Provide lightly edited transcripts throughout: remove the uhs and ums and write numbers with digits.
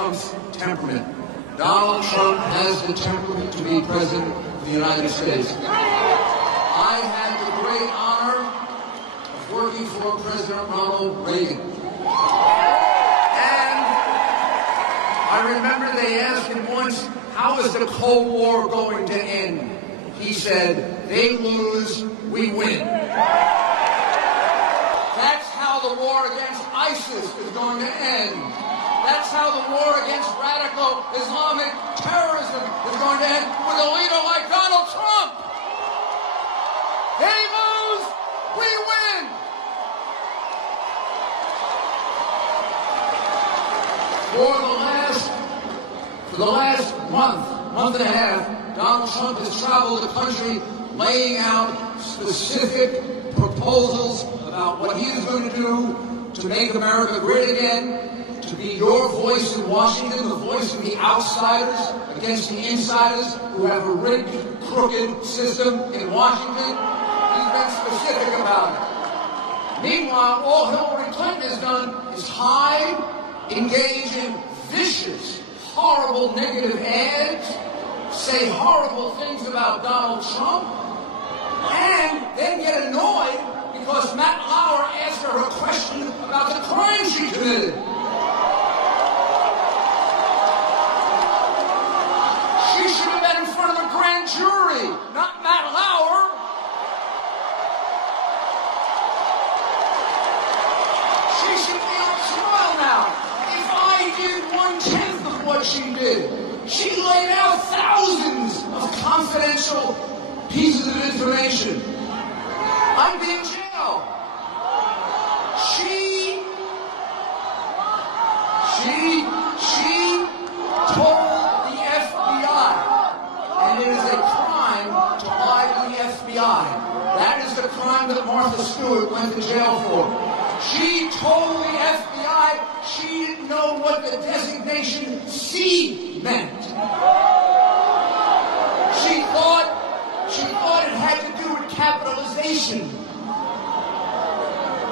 Trump's temperament. Donald Trump has the temperament to be president of the United States. I had the great honor of working for President Ronald Reagan. And I remember they asked him once, how is the Cold War going to end? He said, they lose, we win. That's how the war against ISIS is going to end. That's how the war against radical Islamic terrorism is going to end with a leader like Donald Trump. They lose, we win. For the last month and a half, Donald Trump has traveled the country laying out specific proposals about what he is going to do to make America great again, to be your voice in Washington, the voice of the outsiders against the insiders who have a rigged, crooked system in Washington. He's been specific about it. Meanwhile, all Hillary Clinton has done is hide, engage in vicious, horrible negative ads, say horrible things about Donald Trump, and then get annoyed because Matt Lauer asked her a question about the crime she committed. She should have been in front of a grand jury, not Matt Lauer. She should be on trial now. If I did 1/10 of what she did, she laid out thousands of confidential pieces of information. I'd be in jail. She told the FBI, and it is a crime to lie to the FBI. That is the crime that Martha Stewart went to jail for. She told the FBI she didn't know what the designation C meant. She thought it had to do with capitalization.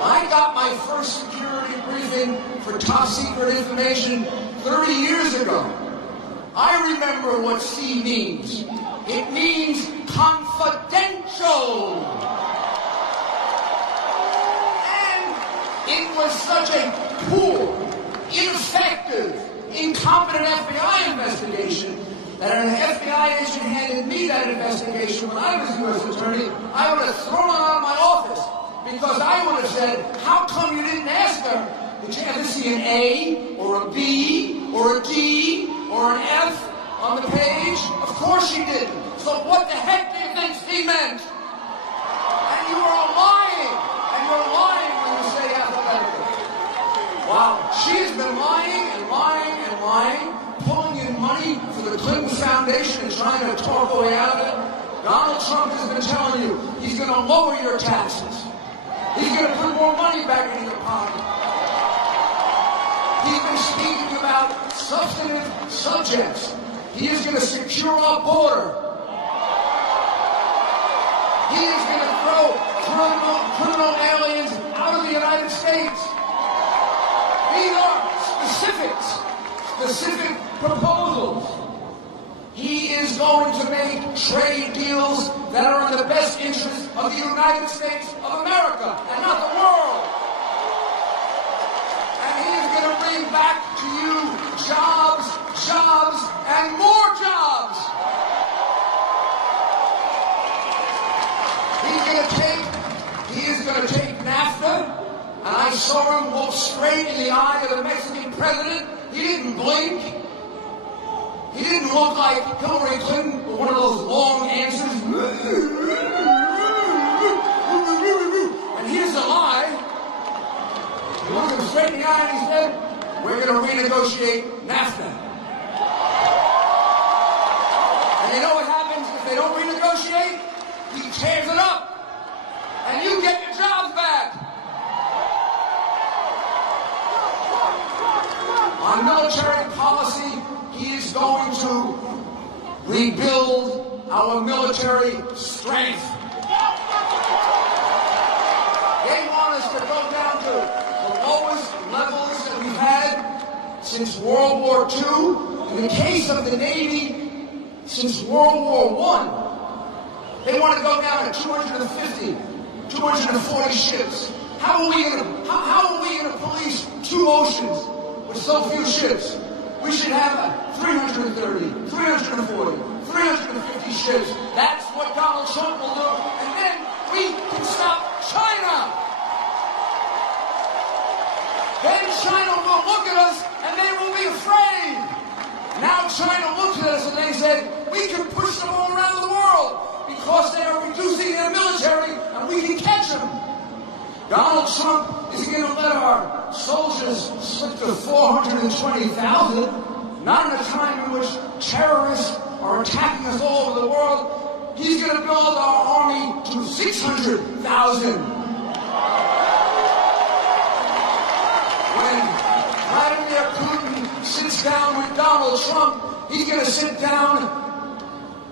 I got my first security briefing for top secret information 30 years ago. I remember what C means. It means confidential. And it was such a poor, ineffective, incompetent FBI investigation that an FBI agent handed me that investigation when I was U.S. Attorney, I would have thrown it out of my office because I would have said, how come you didn't ask her? Did you ever see an A or a B or a D or an F on the page? Of course she didn't. So what the heck do you think C meant? And you are lying. And you're lying when you say alphabetical. Wow. She has been lying and lying and lying, pulling in money for the Clinton Foundation and trying to talk her way out of it. Donald Trump has been telling you he's going to lower your taxes. He's going to put more money back in your pocket. He's been speaking about substantive subjects. He is going to secure our border. He is going to throw criminal aliens out of the United States. These are specific proposals. He is going to make trade deals that are in the best interest of the United States of America and not the world. And he is going to bring back to you jobs, and more jobs. He is going to take NAFTA, and I saw him look straight in the eye of the Mexican president. He didn't blink. He didn't look like Hillary Clinton with one of those long answers. And here's a lie. He looked him straight in the eye and he said, we're going to renegotiate NAFTA. And you know what happens if they don't renegotiate? He tears it up. And you get your jobs back. On military policy, he is going to rebuild our military strength. They want us to go down to the lowest levels that we've had since World War II. In the case of the Navy, since World War I. They want to go down to 250, 240 ships. How are we going to police two oceans with so few ships? We should have 330, 340, 350 ships. That's what Donald Trump will do. And then we can stop China. Then China will look at us and they will be afraid. Now China looks at us and they say, we can push them all around the world because they are reducing their military and we can catch them. Donald Trump is going to let our soldiers slip to 420,000, not in a time in which terrorists are attacking us all over the world. He's going to build our army to 600,000. When Vladimir Putin sits down with Donald Trump, he's going to sit down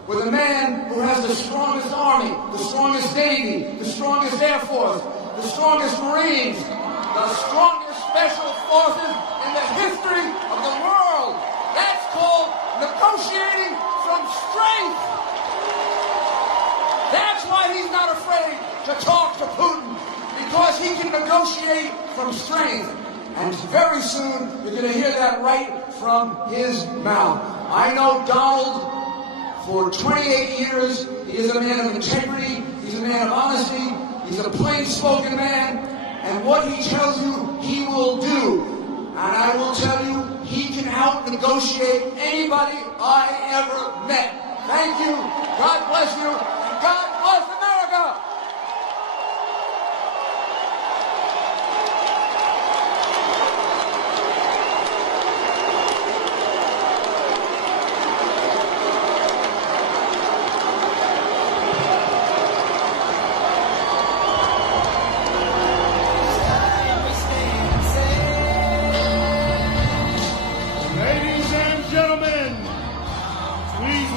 with a man who has the strongest army, the strongest Navy, the strongest Air Force, the strongest Marines, the strongest Special Forces in the history of the world. That's called negotiating from strength. That's why he's not afraid to talk to Putin, because he can negotiate from strength. And very soon, you're going to hear that right from his mouth. I know Donald for 28 years. He is a man of integrity. He's a man of honesty. He's a plain-spoken man, and what he tells you, he will do. And I will tell you, he can out-negotiate anybody I ever met. Thank you, God bless you, and God bless America!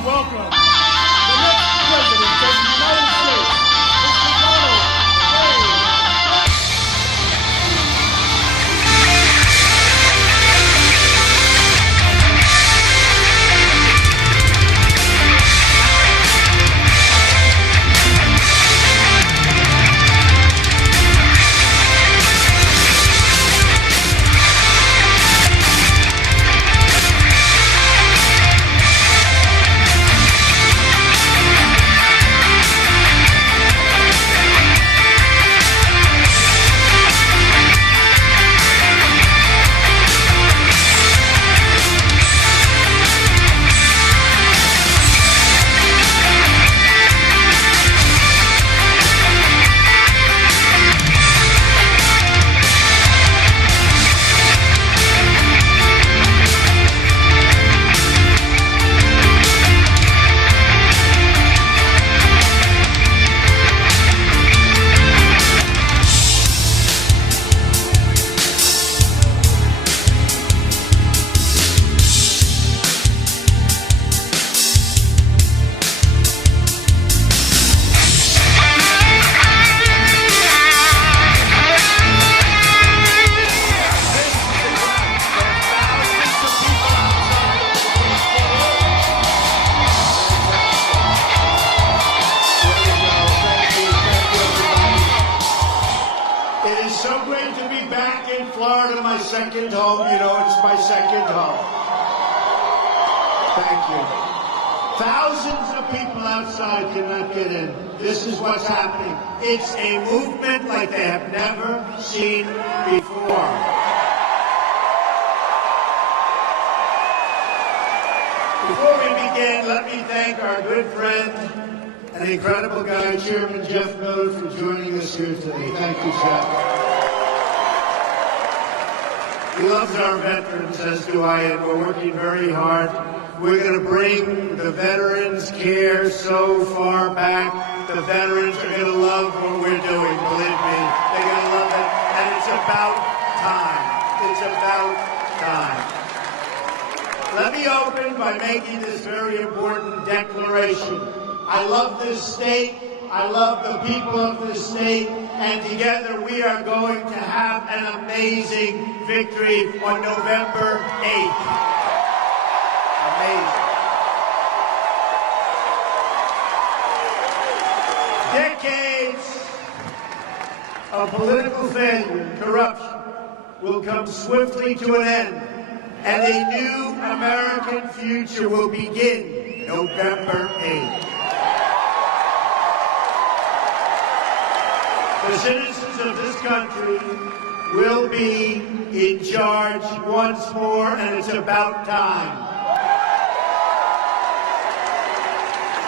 Welcome, the next President of the United States, Mr. Donald J. Florida, my second home. You know, it's my second home. Thank you. Thousands of people outside cannot get in. This is what's happening. It's a movement like they have never seen before. Before we begin, let me thank our good friend and the incredible guy, Chairman Jeff Miller, for joining us here today. Thank you, Jeff. He loves our veterans, as do I, and we're working very hard. We're going to bring the veterans' care so far back. The veterans are going to love what we're doing, believe me. They're going to love it, and it's about time. It's about time. Let me open by making this very important declaration. I love this state. I love the people of this state. and together we are going to have an amazing victory on November 8th. Amazing. Decades of political failure and corruption will come swiftly to an end, and a new American future will begin November 8th. The citizens of this country will be in charge once more, and it's about time.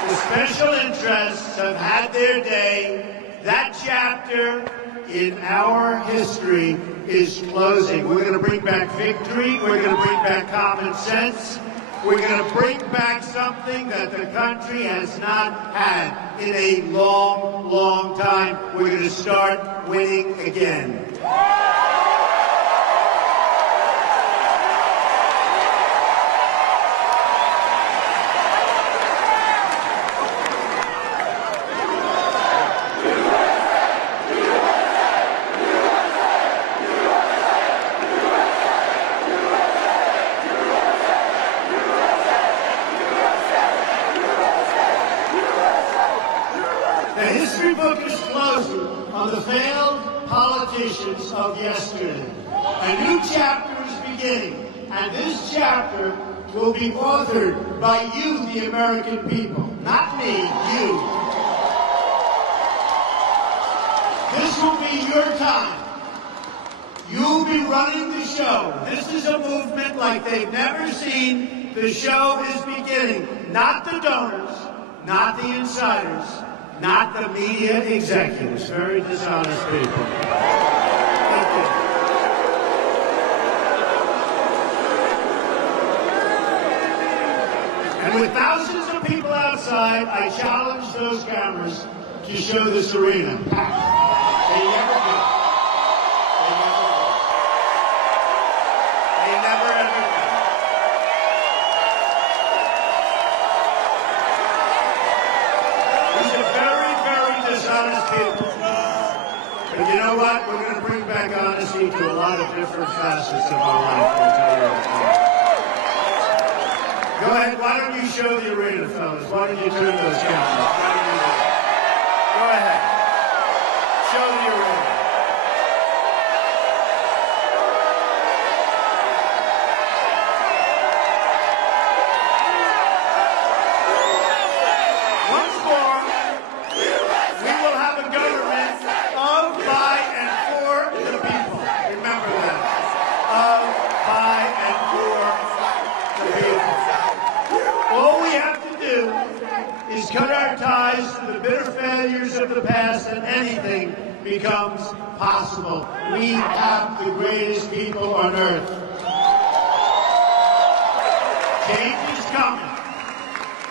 The special interests have had their day. That chapter in our history is closing. We're going to bring back victory. We're going to bring back common sense. We're going to bring back something that the country has not had in a long, long time. We're going to start winning again. The history book is closing on the failed politicians of yesterday. A new chapter is beginning, and this chapter will be authored by you, the American people. Not me, you. This will be your time. You'll be running the show. This is a movement like they've never seen. The show is beginning. Not the donors, not the insiders, not the media executives. Very dishonest people. Thank you. And with thousands of people outside, I challenge those cameras to show this arena packed. They never do. They never ever do. These are very, very dishonest people. But you know what? We're going to bring back honesty to a lot of different facets of our life. I'll tell you that. Go ahead. Why don't you show the arena, fellas? Why don't you turn those cameras? Why don't you do that? Go ahead. Show the arena. Once more, we will have a government of, by, and for the people. Remember that. Of, by, and for the people. All we have to do is cut our ties to the bitter failures of the past, and anything becomes possible. We have the greatest people on earth. Change is coming.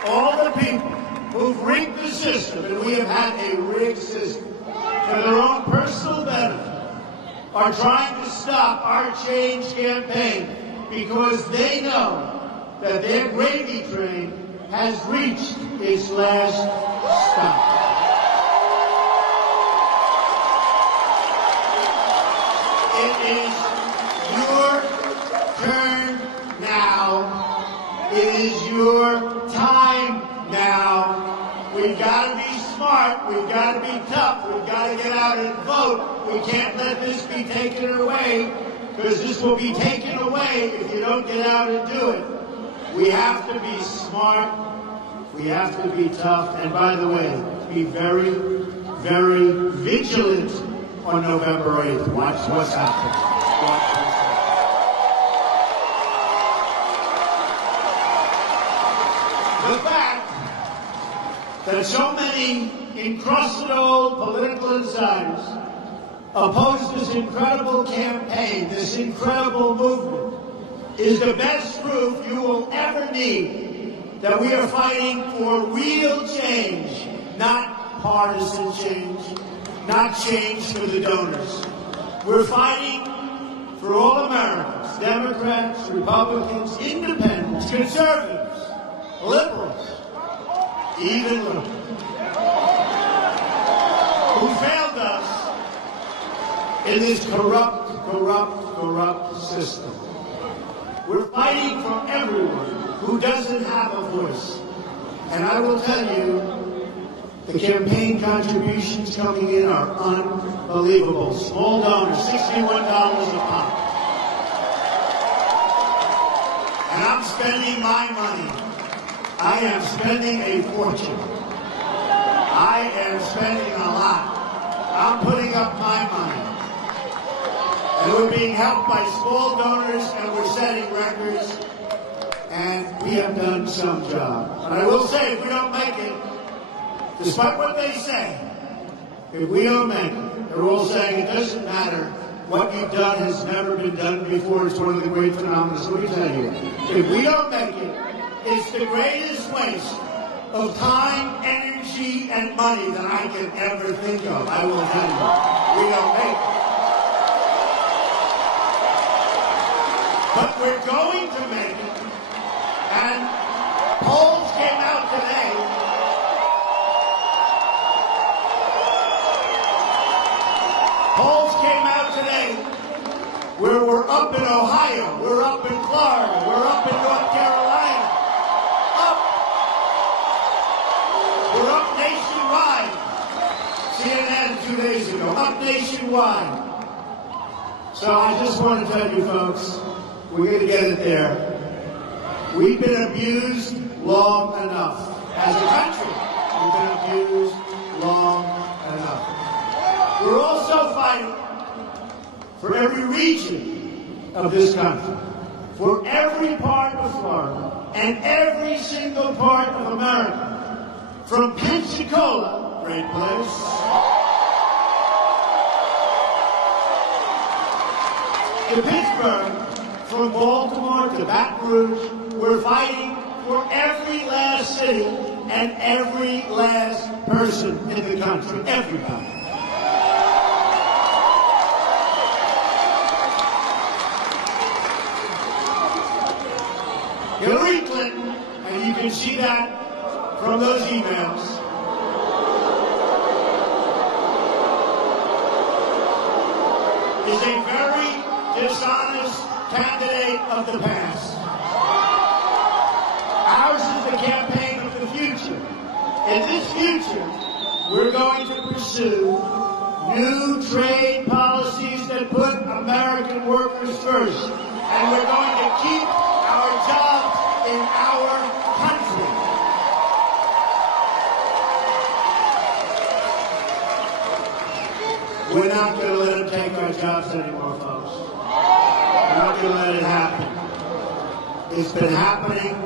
All the people who've rigged the system, and we have had a rigged system, for their own personal benefit, are trying to stop our change campaign because they know that their gravy train has reached its last stop. It is your turn now. It is your time now. We've got to be smart. We've got to be tough. We've got to get out and vote. We can't let this be taken away, because this will be taken away if you don't get out and do it. We have to be smart. We have to be tough. And by the way, be very, very vigilant on November 8th. Watch what's happening. Watch what's happening. The fact that so many encrusted old political insiders oppose this incredible campaign, this incredible movement, is the best proof you will ever need that we are fighting for real change, not partisan change, not change for the donors. We're fighting for all Americans, Democrats, Republicans, independents, conservatives, liberals, even liberals, who failed us in this corrupt system. We're fighting for everyone who doesn't have a voice. And I will tell you, the campaign contributions coming in are unbelievable. Small donors, $61 a pop. And I'm spending my money. I am spending a fortune. I am spending a lot. I'm putting up my money. And we're being helped by small donors, and we're setting records. And we have done some job. But I will say, if we don't make it, despite what they say, if we don't make it, they're all saying it doesn't matter. What you've done has never been done before. It's one of the great phenomena. So let me tell you, if we don't make it, it's the greatest waste of time, energy, and money that I can ever think of. I will tell you, we don't make it. But we're going to make it. And polls came out today. Polls came out today where we're up in Ohio, we're up in Florida, we're up in North Carolina. We're up nationwide. CNN 2 days ago, up nationwide. So I just want to tell you folks, we're going to get it there. We've been abused long enough. As a country, we've been abused long enough. We're also fighting for every region of this country, for every part of Florida, and every single part of America. From Pensacola, great place, to Pittsburgh, from Baltimore to Baton Rouge, we're fighting for every last city and every last person in the country. Everybody. Hillary Clinton, and you can see that from those emails, is a very dishonest candidate of the past. Ours is the campaign of the future. In this future, we're going to pursue new trade policies that put American workers first. And we're going to keep our jobs in our country. We're not going to let them take our jobs anymore, folks. We're not going to let it happen. It's been happening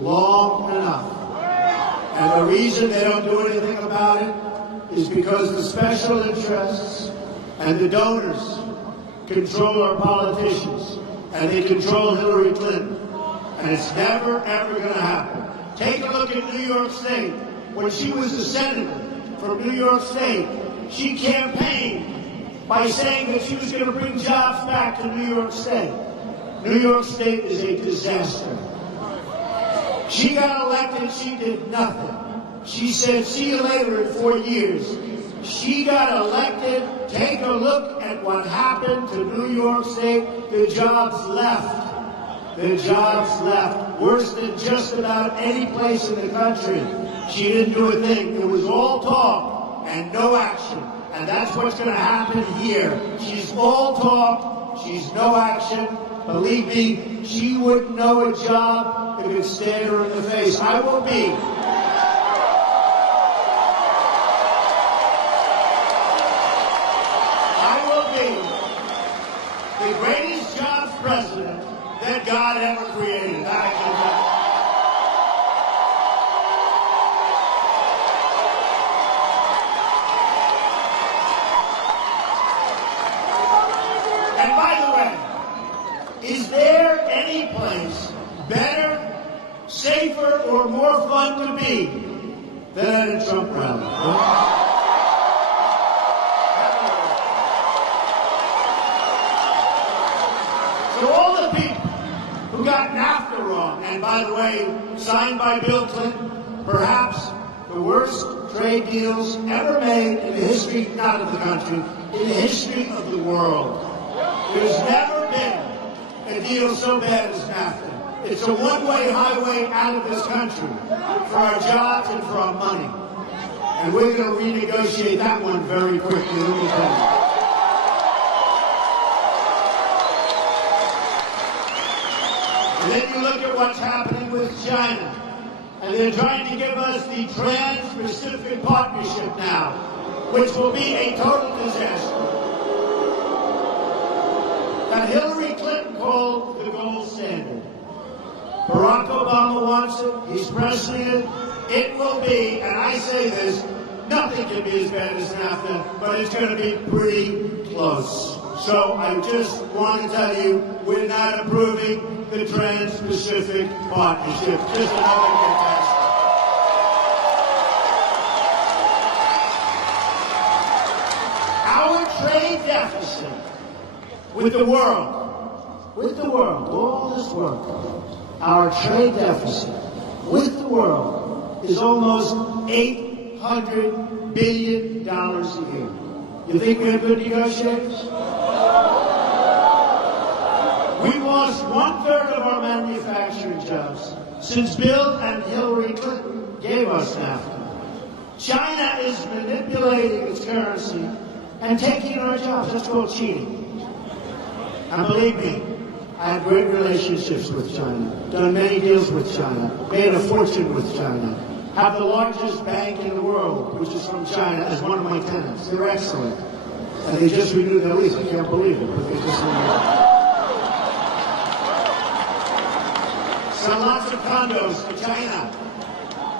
long enough. And the reason they don't do anything about it is because the special interests and the donors control our politicians. And they control Hillary Clinton. And it's never, ever going to happen. Take a look at New York State. When she was the senator from New York State, she campaigned by saying that she was going to bring jobs back to New York State. New York State is a disaster. She got elected, she did nothing. She said, see you later in 4 years. She got elected. Take a look at what happened to New York State. The jobs left. The jobs left. Worse than just about any place in the country. She didn't do a thing. It was all talk and no action. And that's what's going to happen here. She's all talk. She's no action. Believe me, she wouldn't know a job if it stared her in the face. I will be. The greatest jobs president that God ever created. That I can tell you. And by the way, is there any place better, safer, or more fun to be than at a Trump rally? So all the people who got NAFTA wrong, and by the way, signed by Bill Clinton, perhaps the worst trade deals ever made in the history, not of the country, in the history of the world. There's never been a deal so bad as NAFTA. It's a one-way highway out of this country for our jobs and for our money. And we're going to renegotiate that one very quickly. Let me tell you. And then you look at what's happening with China. And they're trying to give us the Trans-Pacific Partnership now, which will be a total disaster. That Hillary Clinton called the gold standard. Barack Obama wants it. He's pressing it. It will be, and I say this, nothing can be as bad as NAFTA, but it's going to be pretty close. So I just want to tell you, we're not approving the Trans-Pacific Partnership. Just another catastrophe. Our trade deficit with the world, all this world, our trade deficit with the world is almost $800 billion a year. You think we have good negotiators? We've lost 1/3 of our manufacturing jobs since Bill and Hillary Clinton gave us NAFTA. China is manipulating its currency and taking our jobs. That's called cheating. And believe me, I have great relationships with China, done many deals with China, made a fortune with China, have the largest bank in the world, which is from China, as one of my tenants. They're excellent. And they just renewed their lease. I can't believe it, but they just renewed it. Sell lots of condos to China.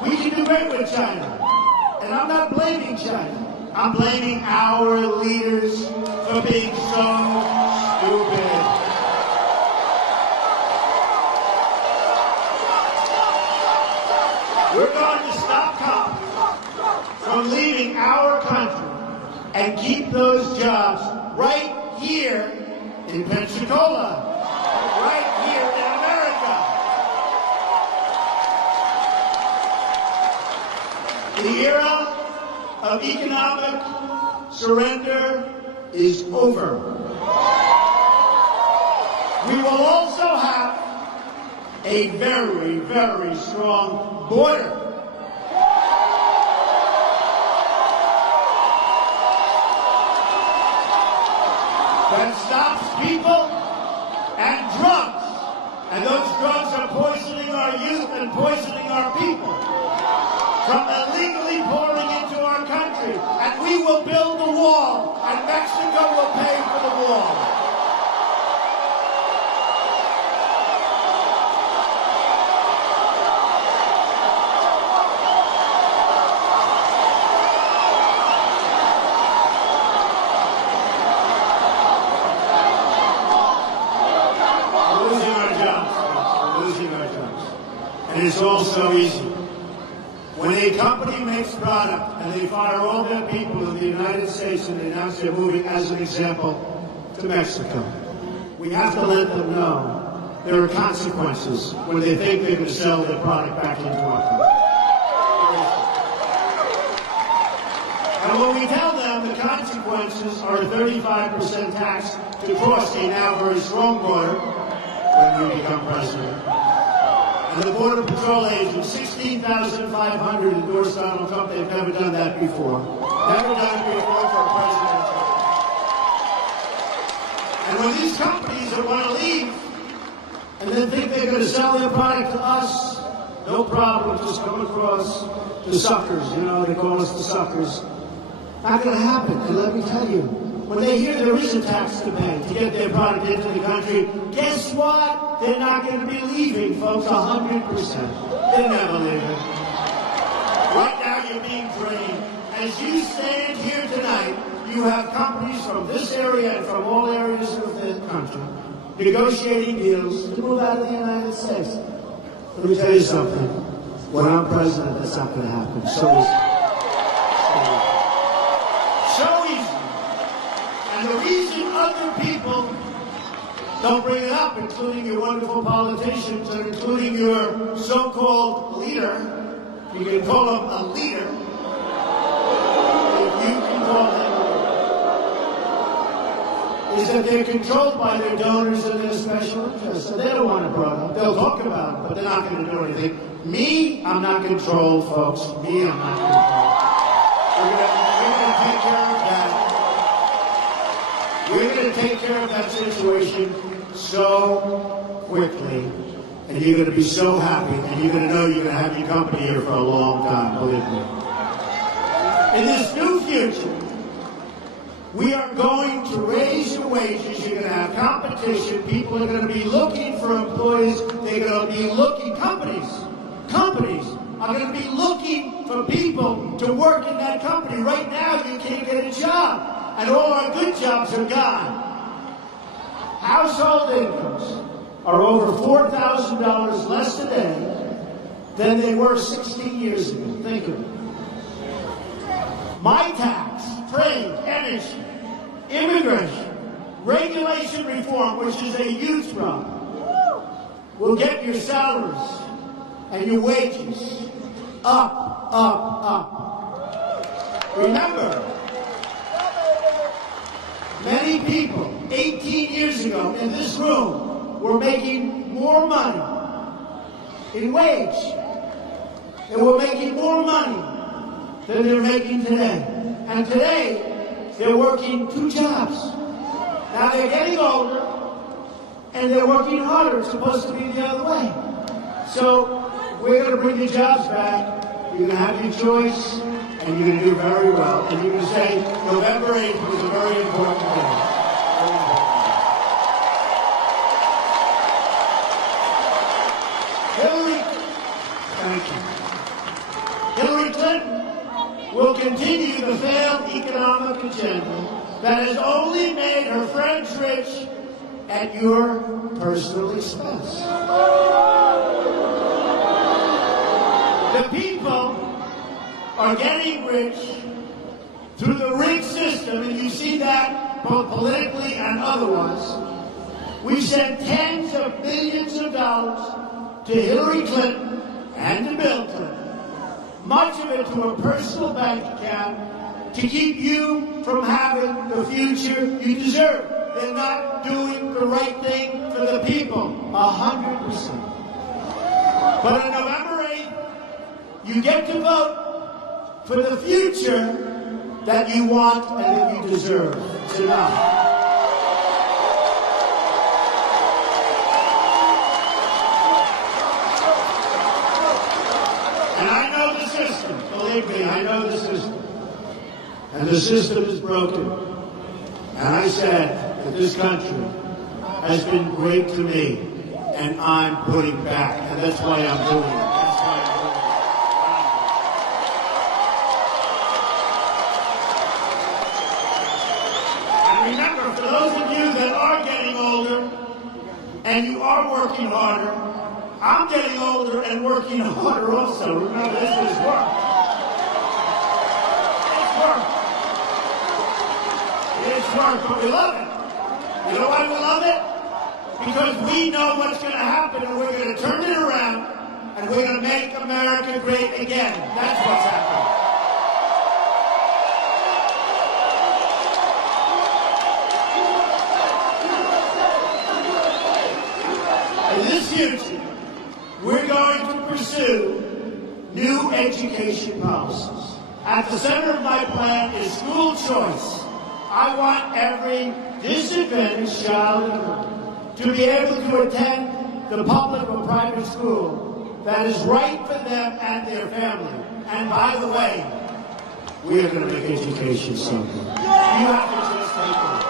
We can do great with China. And I'm not blaming China. I'm blaming our leaders for being so stupid. We're going to stop cops from leaving our country and keep those jobs right here in Pensacola, right here in America. The era of economic surrender is over. We will also have a very, very strong border. That stops people and drugs. And those drugs are poisoning our youth and poisoning our people from illegally pouring into our country. And we will build the wall, and Mexico will pay for the wall. And it's all so easy. When a company makes product and they fire all their people in the United States and they announce they're moving, as an example, to Mexico, we have to let them know there are consequences when they think they're going to sell their product back into our country. And when we tell them the consequences are a 35% tax to cross a now very strong border when we become president, and the Border Patrol agents, 16,500 endorsed Donald Trump. They've never done that before. Never done it before for a president. And when these companies that want to leave and then think they're going to sell their product to us, no problem, just come across the suckers. You know, they call us the suckers. Not going to happen. And let me tell you, when they hear there is a tax to pay to get their product into the country, guess what? They're not going to be leaving, folks, 100%. They're never leaving. Right now, you're being drained. As you stand here tonight, you have companies from this area and from all areas of the country negotiating deals to move out of the United States. Let me tell you something. When I'm president, that's not going to happen. So easy. And the reason other people don't bring it up, including your wonderful politicians and including your so-called leader, you can call him a leader, is that they're controlled by their donors and their special interests. So they don't want it brought up. They'll talk about it, but they're not going to do anything. Me, I'm not controlled, folks. Me, I'm not controlled. We're going to take care of that. We're going to take care of that situation so quickly. And you're going to be so happy, and you're going to know you're going to have your company here for a long time, believe me. In this new future, we are going to raise your wages. You're going to have competition. People are going to be looking for employees. They're going to be looking, companies are going to be looking for people to work in that company. Right now, you can't get a job, and all our good jobs are gone. Household incomes are over $4,000 less today than they were 16 years ago. Think of it. My tax, trade, energy, immigration, regulation reform, which is a huge problem, will get your salaries and your wages up, up, up. Remember, many people 18 years ago in this room were making more money in wage. They were making more money than they're making today. And today, they're working 2 jobs. Now they're getting older, and they're working harder. It's supposed to be the other way. So we're going to bring the jobs back. You're going to have your choice, and you're going to do very well. And you're going to say, November 8th was a very important day. Hillary Clinton will continue the failed economic agenda that has only made her friends rich at your personal expense. The people are getting rich through the rigged system, and you see that both politically and otherwise. We've sent tens of billions of dollars to Hillary Clinton and to Bill Clinton, much of it to a personal bank account to keep you from having the future you deserve. They're not doing the right thing for the people, 100%. But on November 8th, you get to vote for the future that you want and that you deserve. It's enough. Believe me, I know the system. And the system is broken. And I said that this country has been great to me, and I'm putting back. And that's why I'm doing it. That's why I'm doing it. And remember, for those of you that are getting older, and you are working harder, I'm getting older and working harder also. Remember, this is work. It's work, but we love it. You know why we love it? Because we know what's going to happen, and we're going to turn it around, and we're going to make America great again. That's what's happening. In this future, we're going to pursue new education policies. At the center of my plan is school choice. I want every disadvantaged child to be able to attend the public or private school that is right for them and their family. And by the way, we are going to make education something. You have to just take it.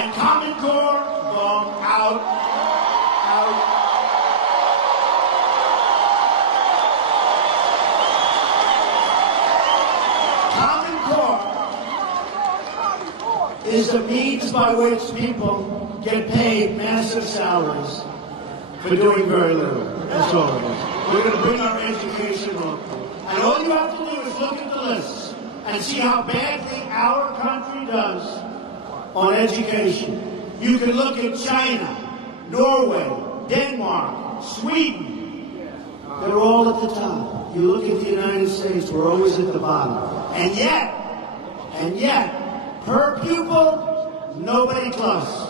And Common Core, go out. Is a means by which people get paid massive salaries for doing very little. That's all it is. We're going to bring our education local. And all you have to do is look at the lists and see how badly our country does on education. You can look at China, Norway, Denmark, Sweden. They're all at the top. You look at the United States, we're always at the bottom. And yet, Per pupil, nobody close.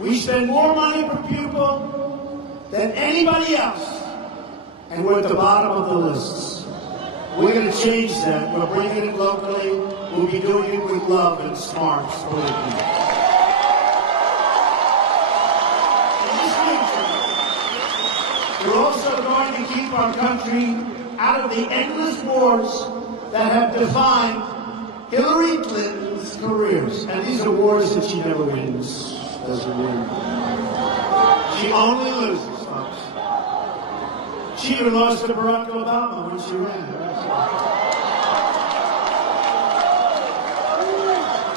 We spend more money per pupil than anybody else, and we're at the bottom of the lists. We're going to change that. We're bringing it locally. We'll be doing it with love and smarts, believe me. We're also going to keep our country out of the endless wars that have defined Hillary Clinton's careers. And these are wars that she never wins, doesn't win. She only loses, folks. She even lost to Barack Obama when she ran.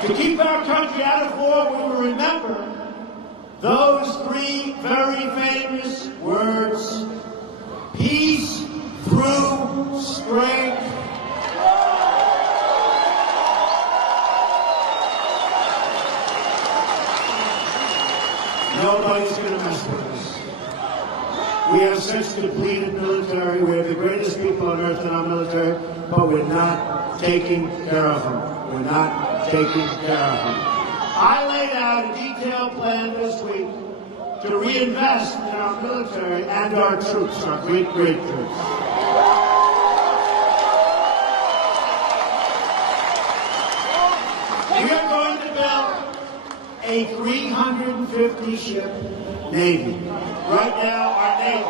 To keep our country out of war, we will remember those three very famous words: peace through strength. Nobody's going to mess with us. We have such depleted military. We have the greatest people on earth in our military, but we're not taking care of them. We're not taking care of them. I laid out a detailed plan this week to reinvest in our military and our troops, our great, great troops. We are going to build a 350-ship Navy. Right now, our Navy.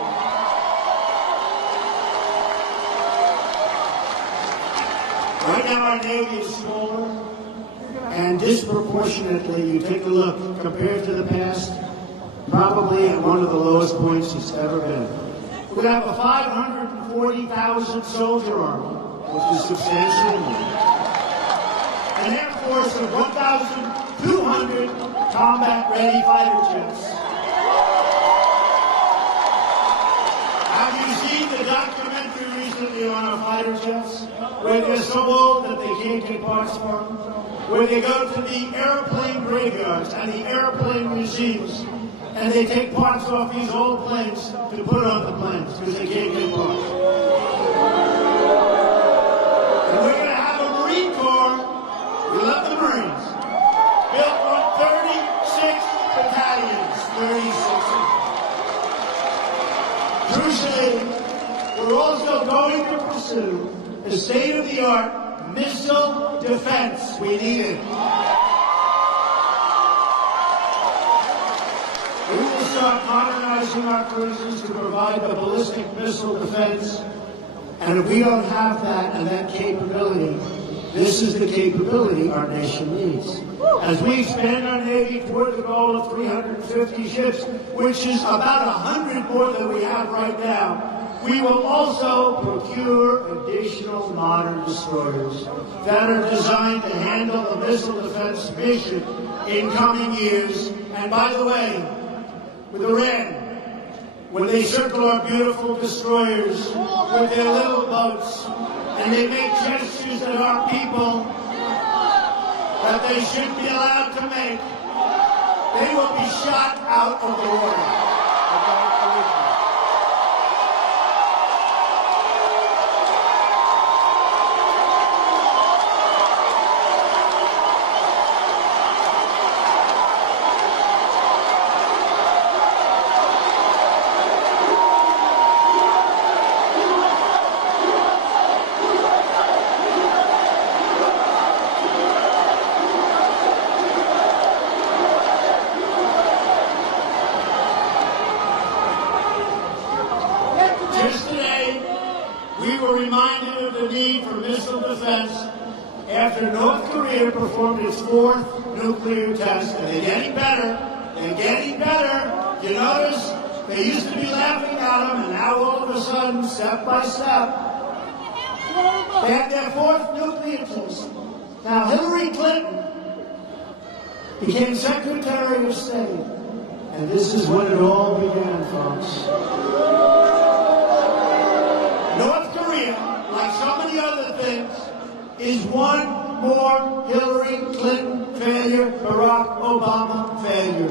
Right now, our Navy is smaller, and disproportionately, you take a look, compared to the past, probably at one of the lowest points it's ever been. We're going to have a 540,000 soldier army, which is substantially more. An Air Force of 1,200 combat-ready fighter jets. Have you seen the documentary recently on our fighter jets, where they're so old that they can't get parts for them? Where they go to the airplane graveyards and the airplane museums, and they take parts off these old planes to put on the planes because they can't get parts. And we're going to have a Marine Corps. We love the Marines. Built on 36 battalions, 36. Crucially, we're also going to pursue the state-of-the-art missile defense. We need it. We will start modernizing our cruisers to provide the ballistic missile defense. And if we don't have that and that capability, this is the capability our nation needs. As we expand our Navy toward the goal of 350 ships, which is about 100 more than we have right now, we will also procure additional modern destroyers that are designed to handle the missile defense mission in coming years. And by the way, with Iran, when they circle our beautiful destroyers with their little boats, and they make gestures at our people that they shouldn't be allowed to make, they will be shot out of the water. After North Korea performed its fourth nuclear test, and they're getting better, You notice they used to be laughing at them, and now all of a sudden, step by step, they had their fourth nuclear test. Now, Hillary Clinton became Secretary of State, and this is when it all began, folks. North Korea, like so many other things, is one more Hillary Clinton failure, Barack Obama failure.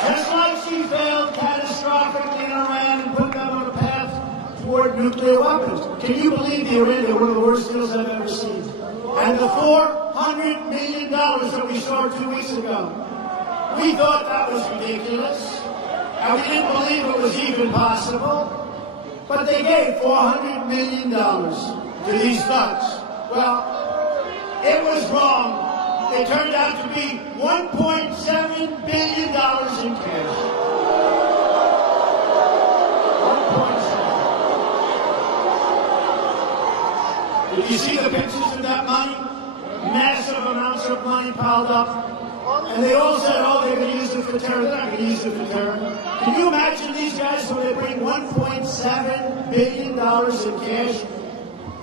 Just like she failed catastrophically in Iran and put them on a path toward nuclear weapons. Can you believe the Iran? They're one of the worst deals I've ever seen. And the $400 million that we saw 2 weeks ago, we thought that was ridiculous, and we didn't believe it was even possible. But they gave $400 million to these thugs. Well, it was wrong. They turned out to be $1.7 billion in cash. 1.7. Did you see the pictures of that money? Massive amounts of money piled up. And they all said, oh, they're going to use it for terror. They're not going to use it for terror. Can you imagine these guys when they bring $1.7 billion in cash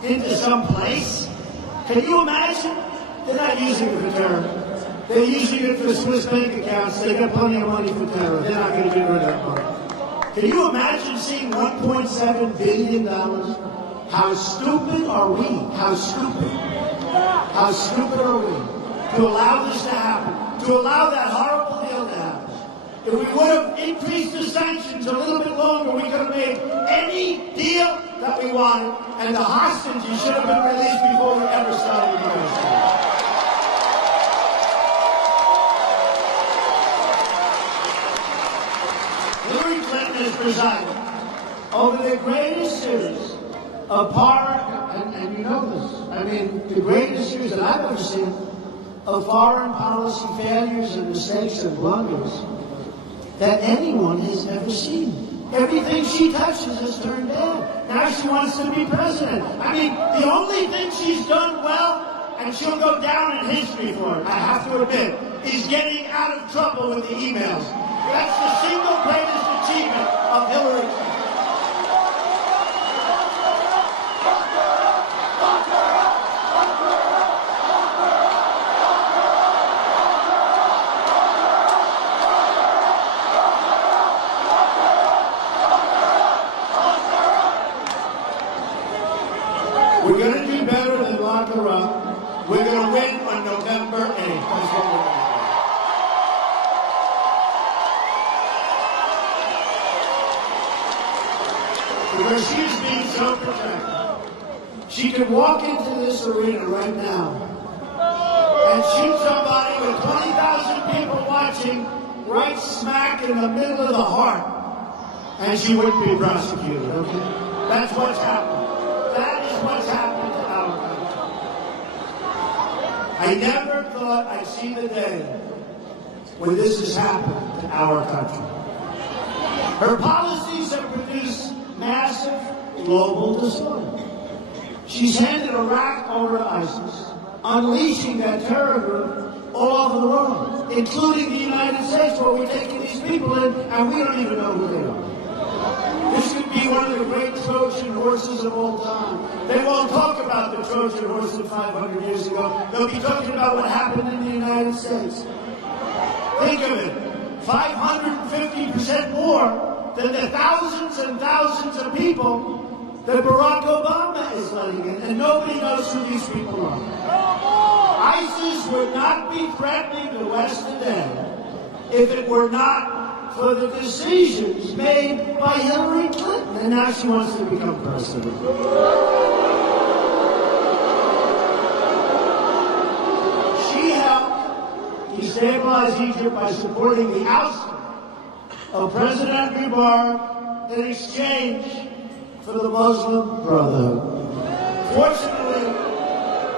into some place? Can you imagine? They're not using it for terror. They're using it for Swiss bank accounts. They got plenty of money for terror. They're not going to get rid of that money. Can you imagine seeing $1.7 billion? How stupid are we? How stupid? How stupid are we to allow this to happen? To allow that horrible deal to happen? If we would have increased the sanctions a little bit longer, we could have made any deal that we wanted, and the hostages should have been released before we ever started negotiating. Hillary Clinton has presided over the greatest series of foreign, and you know this, I mean, the greatest series that I've ever seen of foreign policy failures and mistakes and blunders that anyone has ever seen. Everything she touches has turned bad. Now she wants to be president. I mean, the only thing she's done well, and she'll go down in history for it, I have to admit, is getting out of trouble with the emails. That's the single greatest achievement of Hillary Clinton. We're going to do better than lock her up. We're going to win on November 8th. That's what we're going to do. Because she is being so protected. She could walk into this arena right now and shoot somebody with 20,000 people watching right smack in the middle of the heart, and she wouldn't be prosecuted, okay? That's what's happened. That is what's happened to our country. I never thought I'd see the day when this has happened to our country. Her policies have produced massive global disorder. She's handed Iraq over to ISIS, unleashing that terror group all over the world, including the United States, where we're taking these people in, and we don't even know who they are. This could be one of the great Trojan horses of all time. They won't talk about the Trojan horse of 500 years ago. They'll be talking about what happened in the United States. Think of it, 550% more than the thousands and thousands of people that Barack Obama is letting in, and nobody knows who these people are. ISIS would not be threatening the West today if it were not for the decisions made by Hillary Clinton, and now she wants to become president. She helped destabilize Egypt by supporting the ousting of President Mubarak in exchange for the Muslim Brotherhood. Fortunately,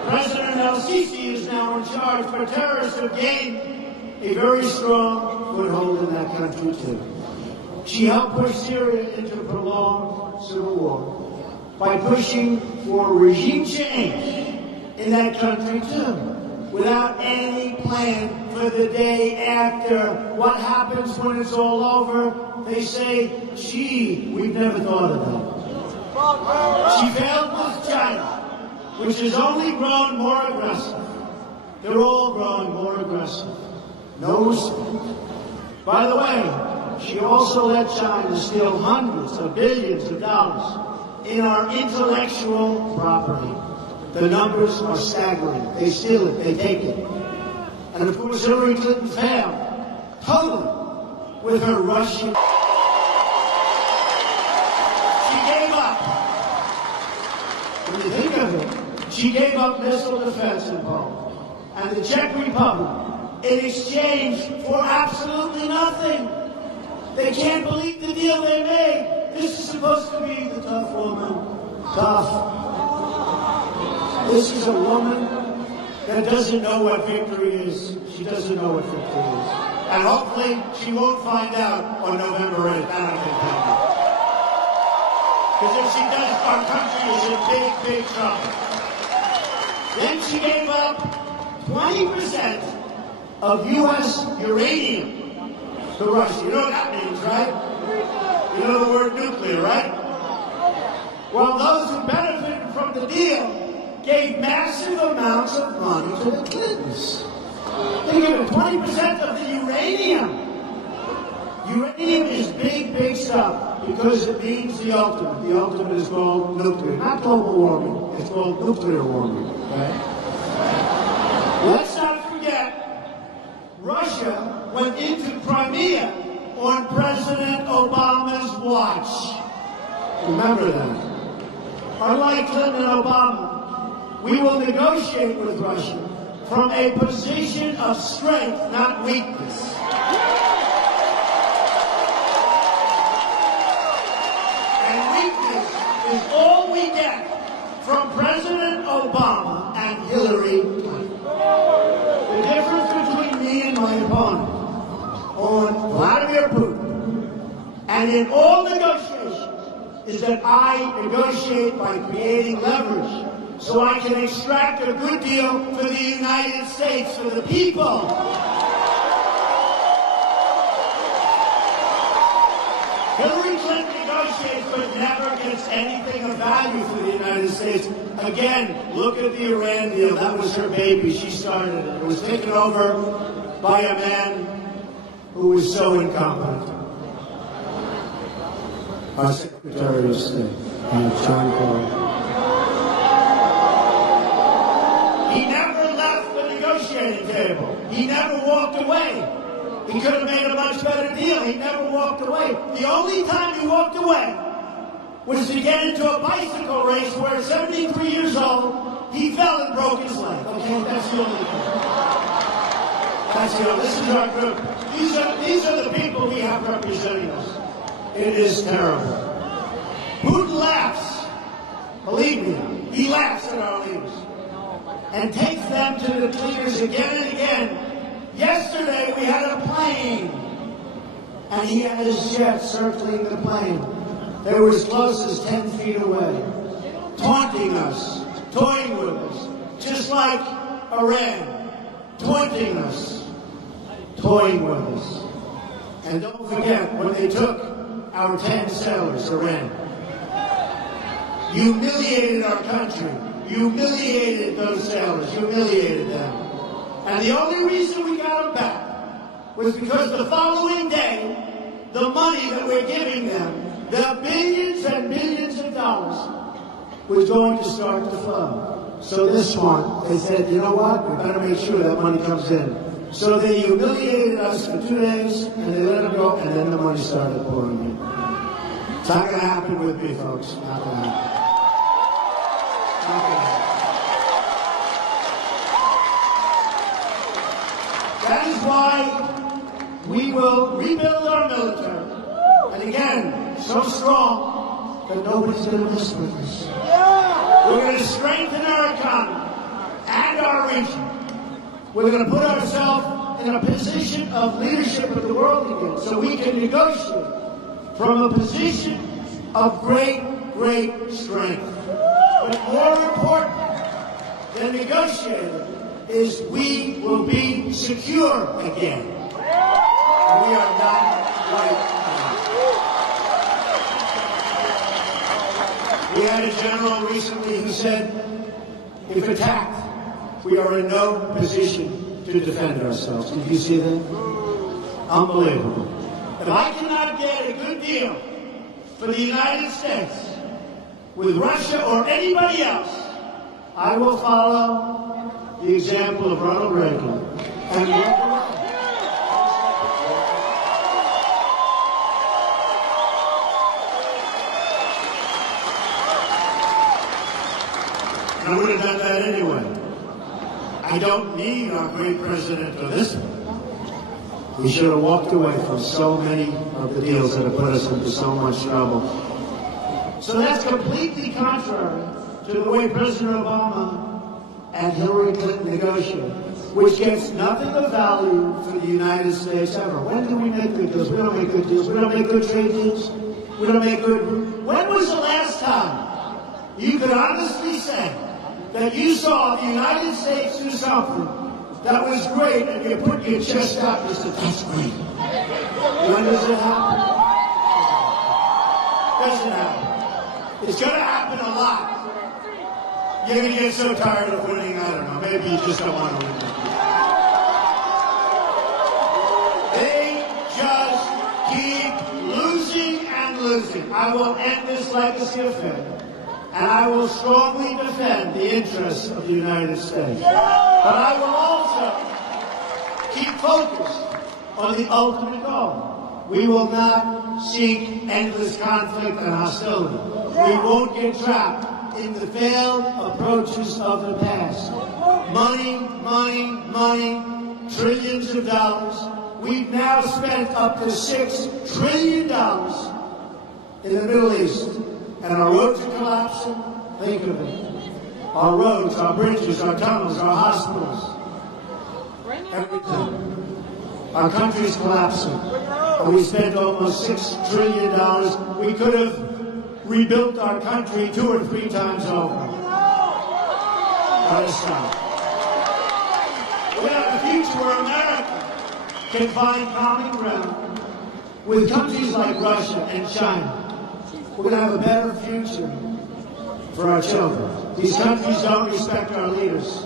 President El-Sisi is now in charge, but terrorists have gained a very strong foothold in that country, too. She helped push Syria into a prolonged civil war by pushing for regime change in that country, too, without any plan for the day after. What happens when it's all over? They say, gee, we've never thought of that. She failed with China, which has only grown more aggressive. They're all growing more aggressive. No respect. By the way, she also let China steal hundreds of billions of dollars in our intellectual property. The numbers are staggering. They steal it. They take it. And of course, Hillary Clinton failed totally with her Russian. She gave up. when you think of it, she gave up missile defense in Poland and the Czech Republic in exchange for absolutely nothing. They can't believe the deal they made. This is supposed to be the tough woman. Tough. This is a woman that doesn't know what victory is. She doesn't know what victory is. And hopefully she won't find out on November 8th. That I can tell you. Because if she does, our country is in big, big trouble. Then she gave up 20% of U.S. uranium to Russia. You know what that means, right? You know the word nuclear, right? Well, those who benefited from the deal gave massive amounts of money to the Clintons. They gave 20% of the uranium. Uranium is big, big stuff because it means the ultimate. The ultimate is called nuclear. Not global warming. It's called nuclear warming. Okay? Let's not forget, Russia went into Crimea on President Obama's watch. Remember that. Unlike Clinton and Obama, we will negotiate with Russia from a position of strength, not weakness. And weakness is all we get from President Obama and Hillary Clinton. The difference between me and my opponent on Vladimir Putin and in all negotiations is that I negotiate by creating leverage so I can extract a good deal for the United States, for the people. Hillary Clinton negotiates but never gets anything of value for the United States. Again, look at the Iran deal. That was her baby. She started it. It was taken over by a man who was so incompetent. Our Secretary of State, John Kerry. He never left the negotiating table. He never walked away. He could have made a much better deal. He never walked away. The only time he walked away was to get into a bicycle race where at 73 years old, he fell and broke his leg. Okay, that's the only thing. That's the only. This is our group. These are the people we have representing us. It is terrible. Putin laughs. Believe me, he laughs at our leaders and takes them to the leaders again and again. Yesterday we had a plane, and he had his jet circling the plane. They were as close as 10 feet away, taunting us, toying with us, just like Iran, taunting us, toying with us. And don't forget, when they took our 10 sailors, Iran, humiliated our country, humiliated those sailors, humiliated them. And the only reason we got them back was because the following day, the money that we're giving them, the billions and billions of dollars, was going to start to flow. So this one, they said, you know what, we better make sure that money comes in. So they humiliated us for 2 days, and they let them go, and then the money started pouring in. It's not going to happen with me, folks. Not going to happen. Not going to happen. That is why we will rebuild our military. And again, so strong that nobody's going to mess with us. We're going to strengthen our economy and our region. We're going to put ourselves in a position of leadership of the world again so we can negotiate from a position of great, great strength. But more important than negotiating is we will be secure again. And we are not right now. We had a general recently who said, if attacked, we are in no position to defend ourselves. Did you see that? Unbelievable. If I cannot get a good deal for the United States with Russia or anybody else, I will follow the example of Ronald Reagan and walk away. And I would have done that anyway. I don't need our great president to listen. We should have walked away from so many of the deals that have put us into so much trouble. So that's completely contrary to the way President Obama and Hillary Clinton negotiated, which gets nothing of value for the United States ever. When do we make good deals? We don't make good deals. We don't make good trade deals. We don't make good... When was the last time you could honestly say that you saw the United States do something that was great and you put your chest out and said, that's great? When does it happen? Doesn't happen. It's going to happen a lot. You're going to get so tired of winning, I don't know. Maybe you just don't want to win. They just keep losing and losing. I will end this legacy affair. And I will strongly defend the interests of the United States. But I will also keep focused on the ultimate goal. We will not seek endless conflict and hostility. We won't get trapped in the failed approaches of the past. Money, money, money, trillions of dollars. We've now spent up to $6 trillion in the Middle East. And our roads are collapsing. Think of it. Our roads, our bridges, our tunnels, our hospitals. Everything. Our country is collapsing. And we spent almost $6 trillion. We could have rebuilt our country 2 or 3 times over. Gotta stop. We have a future where America can find common ground with countries like Russia and China. We're going to have a better future for our children. These countries don't respect our leaders.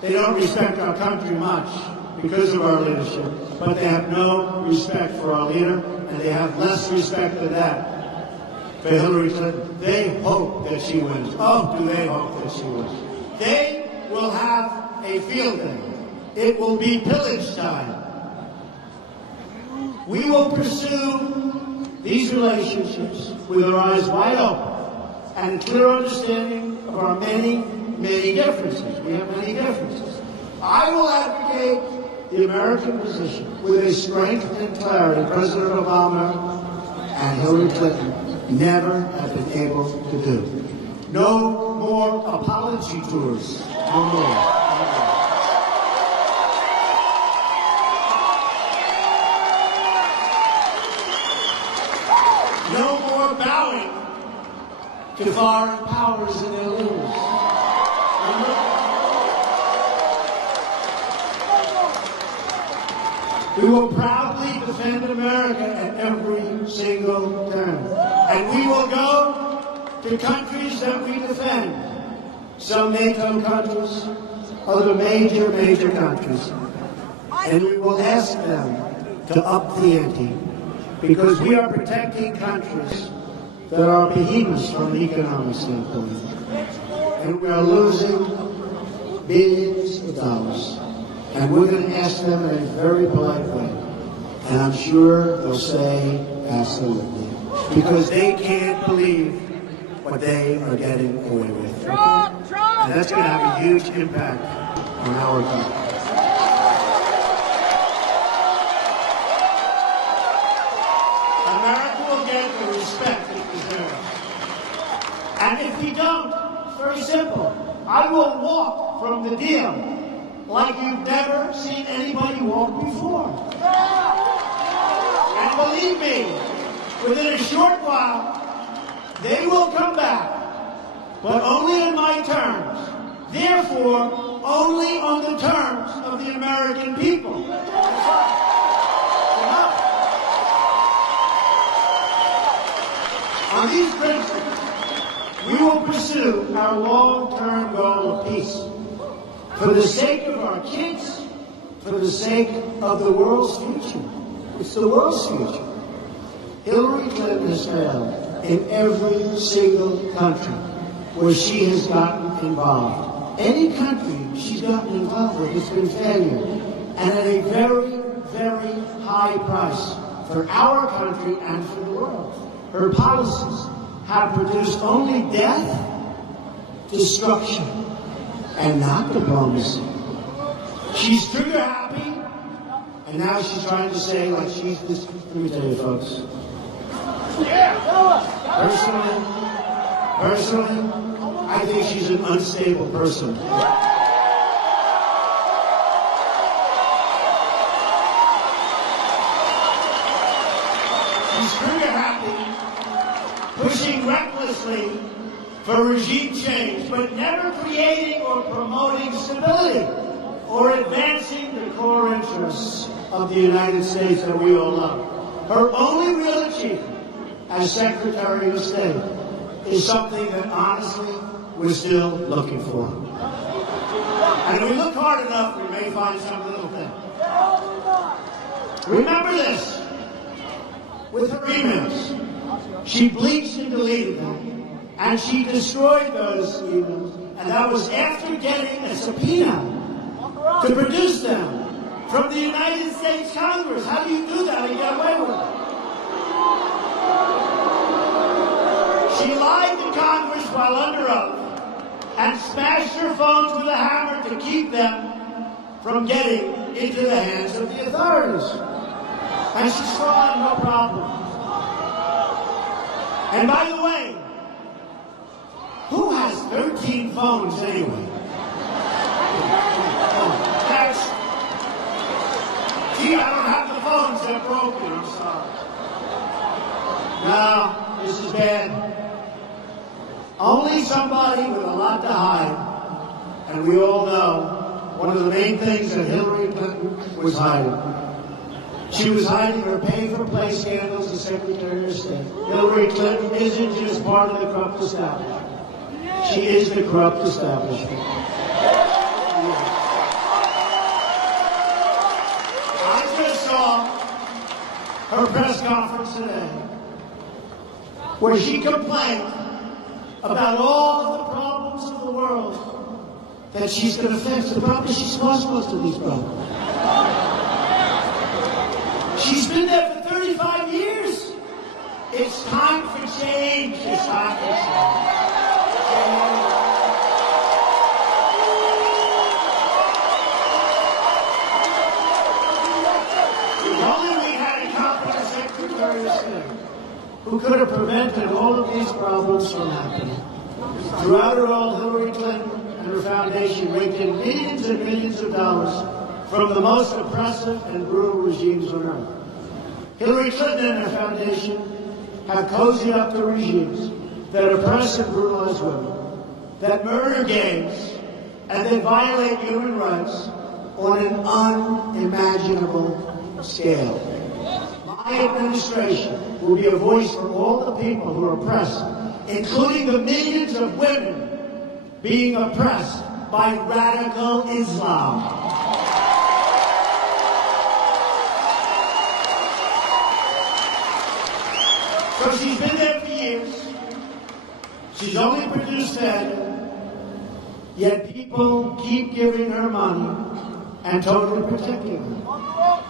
They don't respect our country much because of our leadership, but they have no respect for our leader, and they have less respect than that for Hillary Clinton. They hope that she wins. Oh, do they hope that she wins. They will have a field day. It will be pillage time. We will pursue these relationships with our eyes wide open and a clear understanding of our many, many differences. We have many differences. I will advocate the American position with a strength and clarity President Obama and Hillary Clinton never have been able to do. No more apology tours. No more. No more bowing to foreign powers and their leaders. We will proudly defend America at every single turn. And we will go to countries that we defend. Some NATO countries, other major countries. And we will ask them to up the ante. Because we are protecting countries that are behemoths from an economic standpoint. And we are losing billions of dollars. And we're going to ask them in a very polite way. And I'm sure they'll say absolutely. Because they can't believe what they are getting away with. And that's going to have a huge impact on our country. America will get the respect it deserves. And if we don't, it's very simple. I will walk from the deal like you've never seen anybody walk before. And believe me, within a short while, they will come back, but only on my terms. Therefore, only on the terms of the American people. On these principles, we will pursue our long-term goal of peace. For the sake of our kids, for the sake of the world's future. It's the world's future. Hillary Clinton has failed in every single country where she has gotten involved. Any country she's gotten involved with, it's been failure. And at a very, very high price for our country and for the world. Her policies have produced only death destruction and not diplomacy. She's trigger happy, and now she's trying to say, like, she's this. Let me tell you, folks. Personally, I think she's an unstable person. She's trigger happy, pushing recklessly for regime change, but never creating or promoting stability or advancing the core interests of the United States that we all love. Her only real achievement as Secretary of State is something that honestly we're still looking for. And if we look hard enough, we may find some little thing. Remember this. With her emails, she bleached and deleted them, and she destroyed those emails, and that was after getting a subpoena to produce them from the United States Congress. How do you do that and get away with it? She lied to Congress while under oath and smashed her phones with a hammer to keep them from getting into the hands of the authorities. And she saw no problem. And by the way, who has 13 phones anyway? Gee, I don't have the phones, they're broken, I'm sorry. No, this is bad. Only somebody with a lot to hide, and we all know one of the main things that Hillary Clinton was hiding. She was hiding her pay-for-play scandals as Secretary of State. Hillary Clinton isn't just part of the corrupt establishment. She is the corrupt establishment. I just saw her press conference today where she complained about all of the problems of the world that she's going to fix. The problem is she's caused most of these problems. She's been there for 35 years. It's time for change. It's time for change. If only we had a competent Secretary of State who could have prevented all of these problems from happening. Throughout it all, Hillary Clinton and her foundation raked in millions and millions of dollars from the most oppressive and brutal regimes on earth. Hillary Clinton and her foundation have cozied up to regimes that oppress and brutalize women, that murder gays, and that violate human rights on an unimaginable scale. My administration will be a voice for all the people who are oppressed, including the millions of women being oppressed by radical Islam. So she's been there for years. She's only produced failure, yet people keep giving her money and totally protecting her.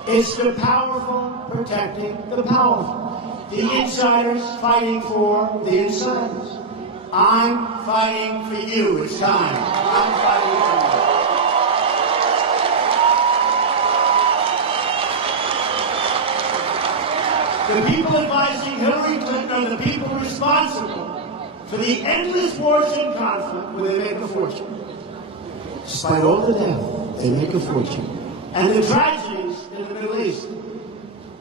It's the powerful protecting the powerful. The insiders fighting for the insiders. I'm fighting for you. It's time. I'm fighting for you. The people advising Hillary Clinton are the people responsible for the endless wars and conflict where they make a fortune. Despite all the death, they make a fortune. And the tragedies in the Middle East.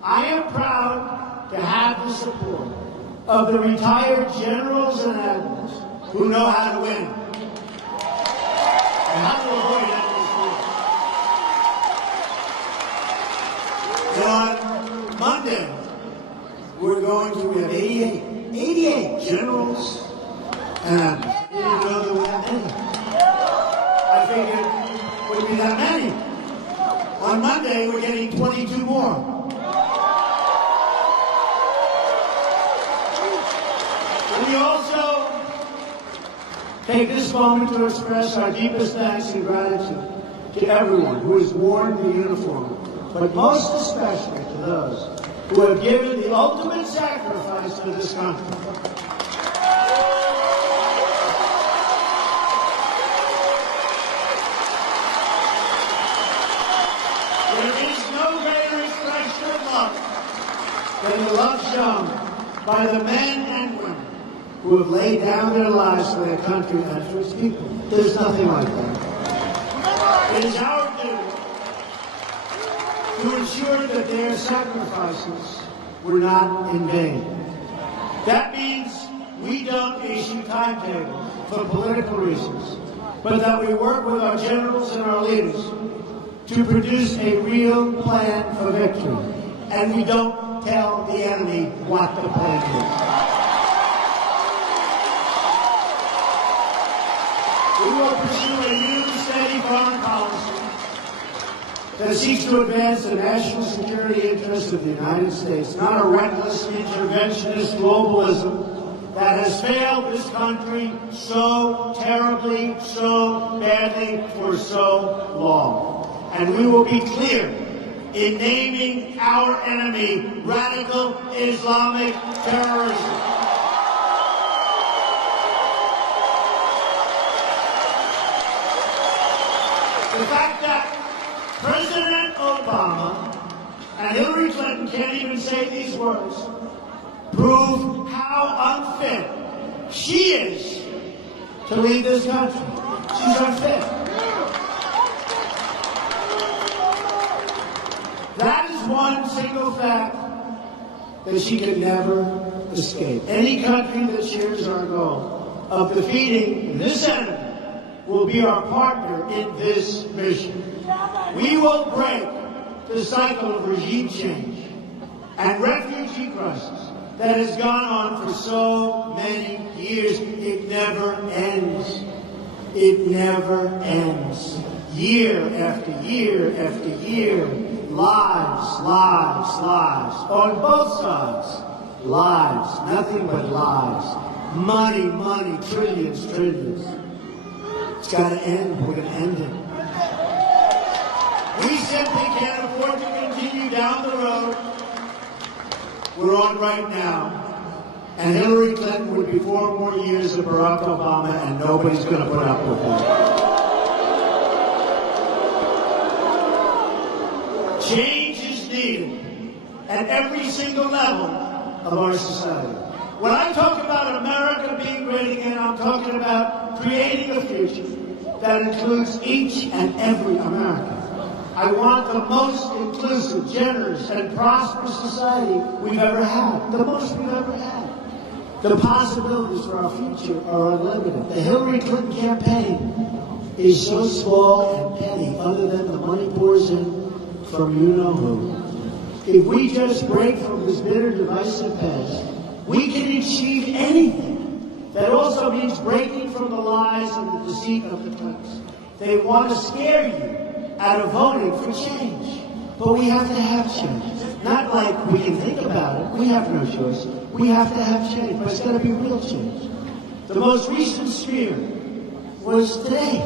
I am proud to have the support of the retired generals and admirals who know how to win and how to avoid endless wars. On Monday, we have 88 generals and admirals. I didn't know there were that many. I figured it wouldn't be that many. On Monday, we're getting 22 more. We also take this moment to express our deepest thanks and gratitude to everyone who has worn the uniform, but most especially to those who have given the ultimate sacrifice to this country. than the love shown by the men and women who have laid down their lives for their country and for its people. There's nothing like that. It is our duty to ensure that their sacrifices were not in vain. That means we don't issue timetables for political reasons, but that we work with our generals and our leaders to produce a real plan for victory. And we don't tell the enemy what the plan is. We will pursue a new, steady foreign policy that seeks to advance the national security interests of the United States, not a reckless interventionist globalism that has failed this country so terribly, so badly, for so long. And we will be clear in naming our enemy radical Islamic terrorism. The fact that President Obama and Hillary Clinton can't even say these words prove how unfit she is to lead this country. She's unfit. That is one single fact that she can never escape. Any country that shares our goal of defeating this enemy will be our partner in this mission. We will break the cycle of regime change and refugee crisis that has gone on for so many years. It never ends. It never ends. Year after year after year, lives, lives, lives. On both sides, lives, nothing but lives. Money, money, trillions, trillions. It's got to end. We're going to end it. We simply can't afford to continue down the road we're on right now. And Hillary Clinton would be 4 more years of Barack Obama, and nobody's going to put up with that. Change is needed at every single level of our society. When I talk about America being great again, I'm talking about creating a future that includes each and every American. I want the most inclusive, generous, and prosperous society we've ever had. The most we've ever had. The possibilities for our future are unlimited. The Hillary Clinton campaign is so small and petty, other than the money pours in from you-know-who. If we just break from this bitter, divisive past, we can achieve anything. That also means breaking from the lies and the deceit of the Clintons. They want to scare you out of voting for change. But we have to have change. Not like we can think about it. We have no choice. We have to have change, but it's got to be real change. The most recent smear was today,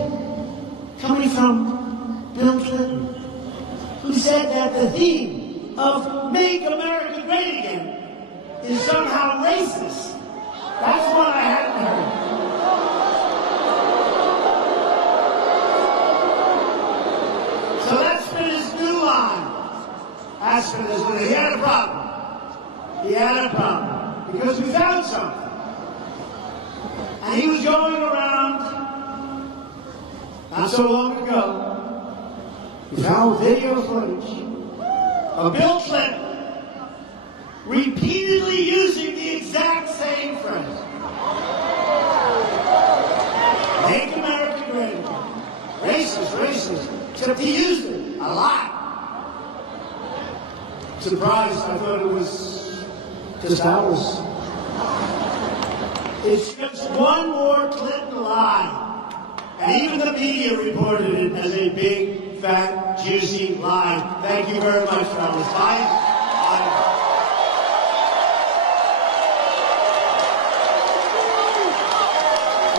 coming from Bill Clinton, who said that the theme of Make America Great Again is somehow racist. That's what I hadn't heard. So that's been his new line. That's been his new. He had a problem. He had a problem. Because we found something. And he was going around, not so long ago, we found video footage of Bill Clinton repeatedly using the exact same phrase. Make America great again. Racist, racist. Except he used it a lot. Surprised, I thought it was just ours. It's just one more Clinton lie. And even the media reported it as a big, fat, juicy lie. Thank you very much, fellas. Bye.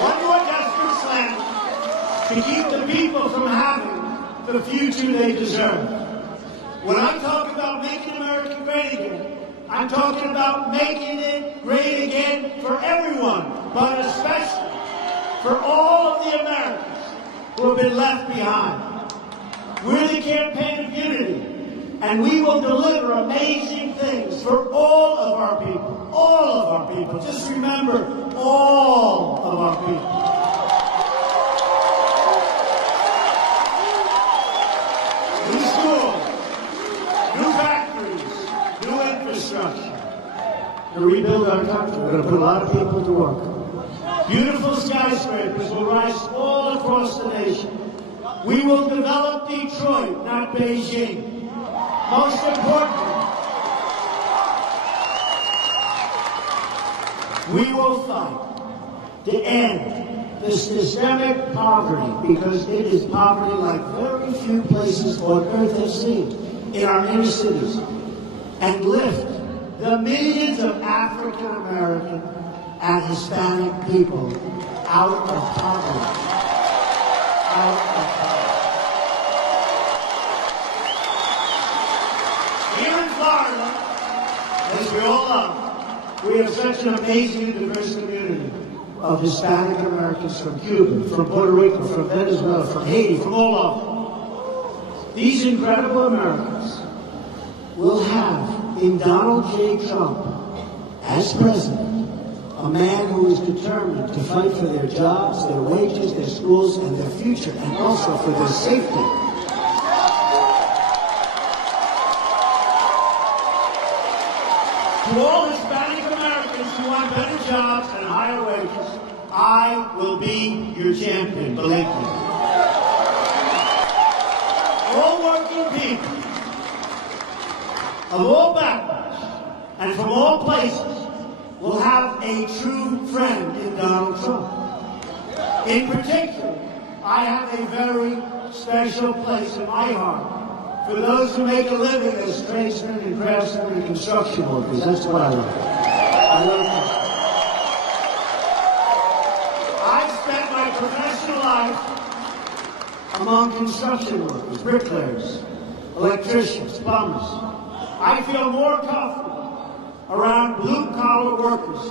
One more desperate slam to keep the people from having the future they deserve. When I talk about making America great again, I'm talking about making it great again for everyone, but especially for all of the Americans who have been left behind. We're the campaign of unity, and we will deliver amazing things for all of our people. All of our people. Just remember, all of our people. New schools, new factories, new infrastructure. To rebuild our country, we're going to put a lot of people to work. Beautiful skyscrapers will rise all across the nation. We will develop Detroit, not Beijing. Most importantly, we will fight to end the systemic poverty, because it is poverty like very few places on earth have seen in our inner cities, and lift the millions of African American and Hispanic people out of poverty. Out of poverty. Here in Florida, as we all know, we have such an amazing and diverse community of Hispanic Americans from Cuba, from Puerto Rico, from Venezuela, from Haiti, from all over. These incredible Americans will have in Donald J. Trump as president a man who is determined to fight for their jobs, their wages, their schools, and their future, and also for their safety. To all Hispanic Americans who want better jobs and higher wages, I will be your champion, believe me. All working people of all backgrounds and from all places will have a true friend in Donald Trump. In particular, I have a very special place in my heart for those who make a living as tradesmen and craftsmen and construction workers. That's what I love. I love that. I've spent my professional life among construction workers, bricklayers, electricians, plumbers. I feel more comfortable around blue-collar workers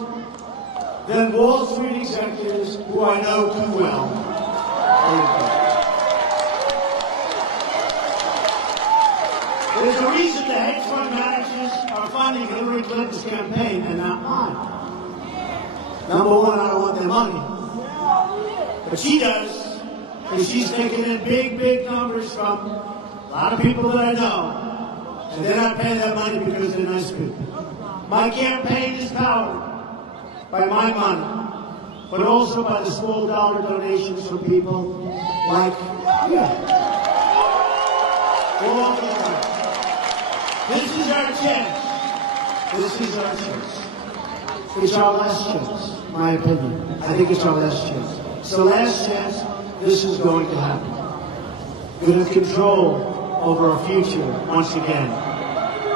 than Wall Street executives who I know too well. There's a reason the hedge fund managers are funding Hillary Clinton's campaign and not mine. Number one, I don't want their money. But she does, because she's taking in big, big numbers from a lot of people that I know. And they're not paying that money because they're nice people. My campaign is powered by my money, but also by the small dollar donations from people like you. All over the world. This is our chance. This is our chance. It's our last chance, my opinion. I think it's our last chance. It's the last chance this is going to happen. We're going to control over our future once again.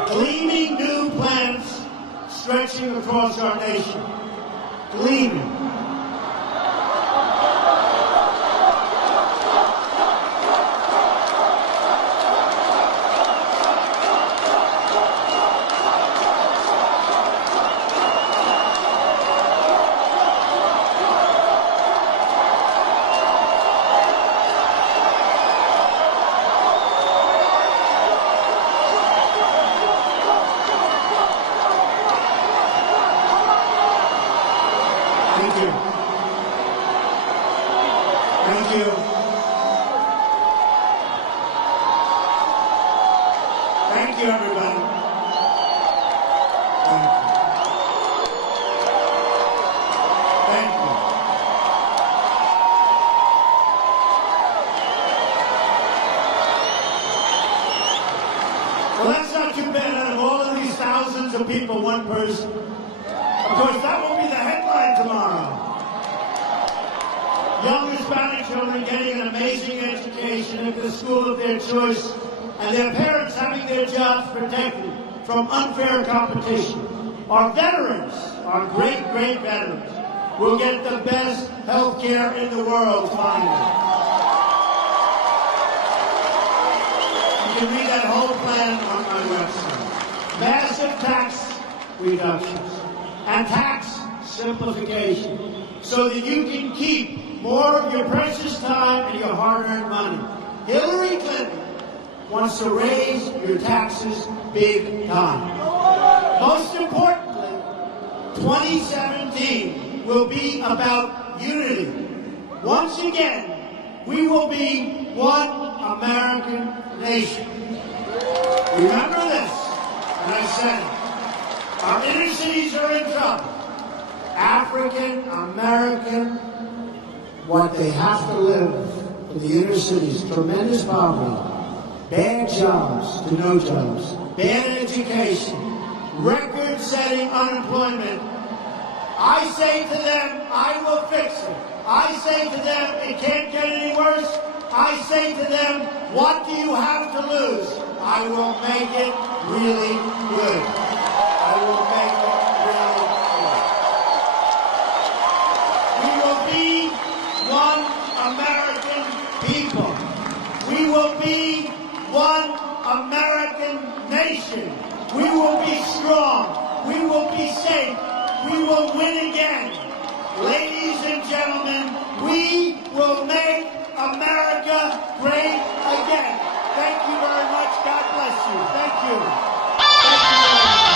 Gleaming new plans stretching across our nation. Gleaming. Thank you. Thank you. Thank you, everybody. Thank you. Thank you. Well, that's not too bad. Out of all of these thousands of people, one person. Of course, that won't be the headline tomorrow. Young Hispanic children getting an amazing education at the school of their choice, and their parents having their jobs protected from unfair competition. Our veterans, our great, great veterans, will get the best health care in the world, finally. You can read that whole plan on my website. Massive tax reductions and tax simplification so that you can keep more of your precious time and your hard-earned money. Hillary Clinton wants to raise your taxes big time. Most importantly, 2017 will be about unity. Once again, we will be one American nation. Remember this, and I said it. Our inner cities are in trouble. African American, what they have to live in the inner cities, tremendous poverty, bad jobs to no jobs, bad education, record-setting unemployment. I say to them, I will fix it. I say to them, it can't get any worse. I say to them, what do you have to lose? I will make it really good. I will make it really good. We will be one American people. We will be one American nation. We will be strong. We will be safe. We will win again. Ladies and gentlemen, we will make America great again. Thank you very much. God bless you. Thank you. Thank you very much.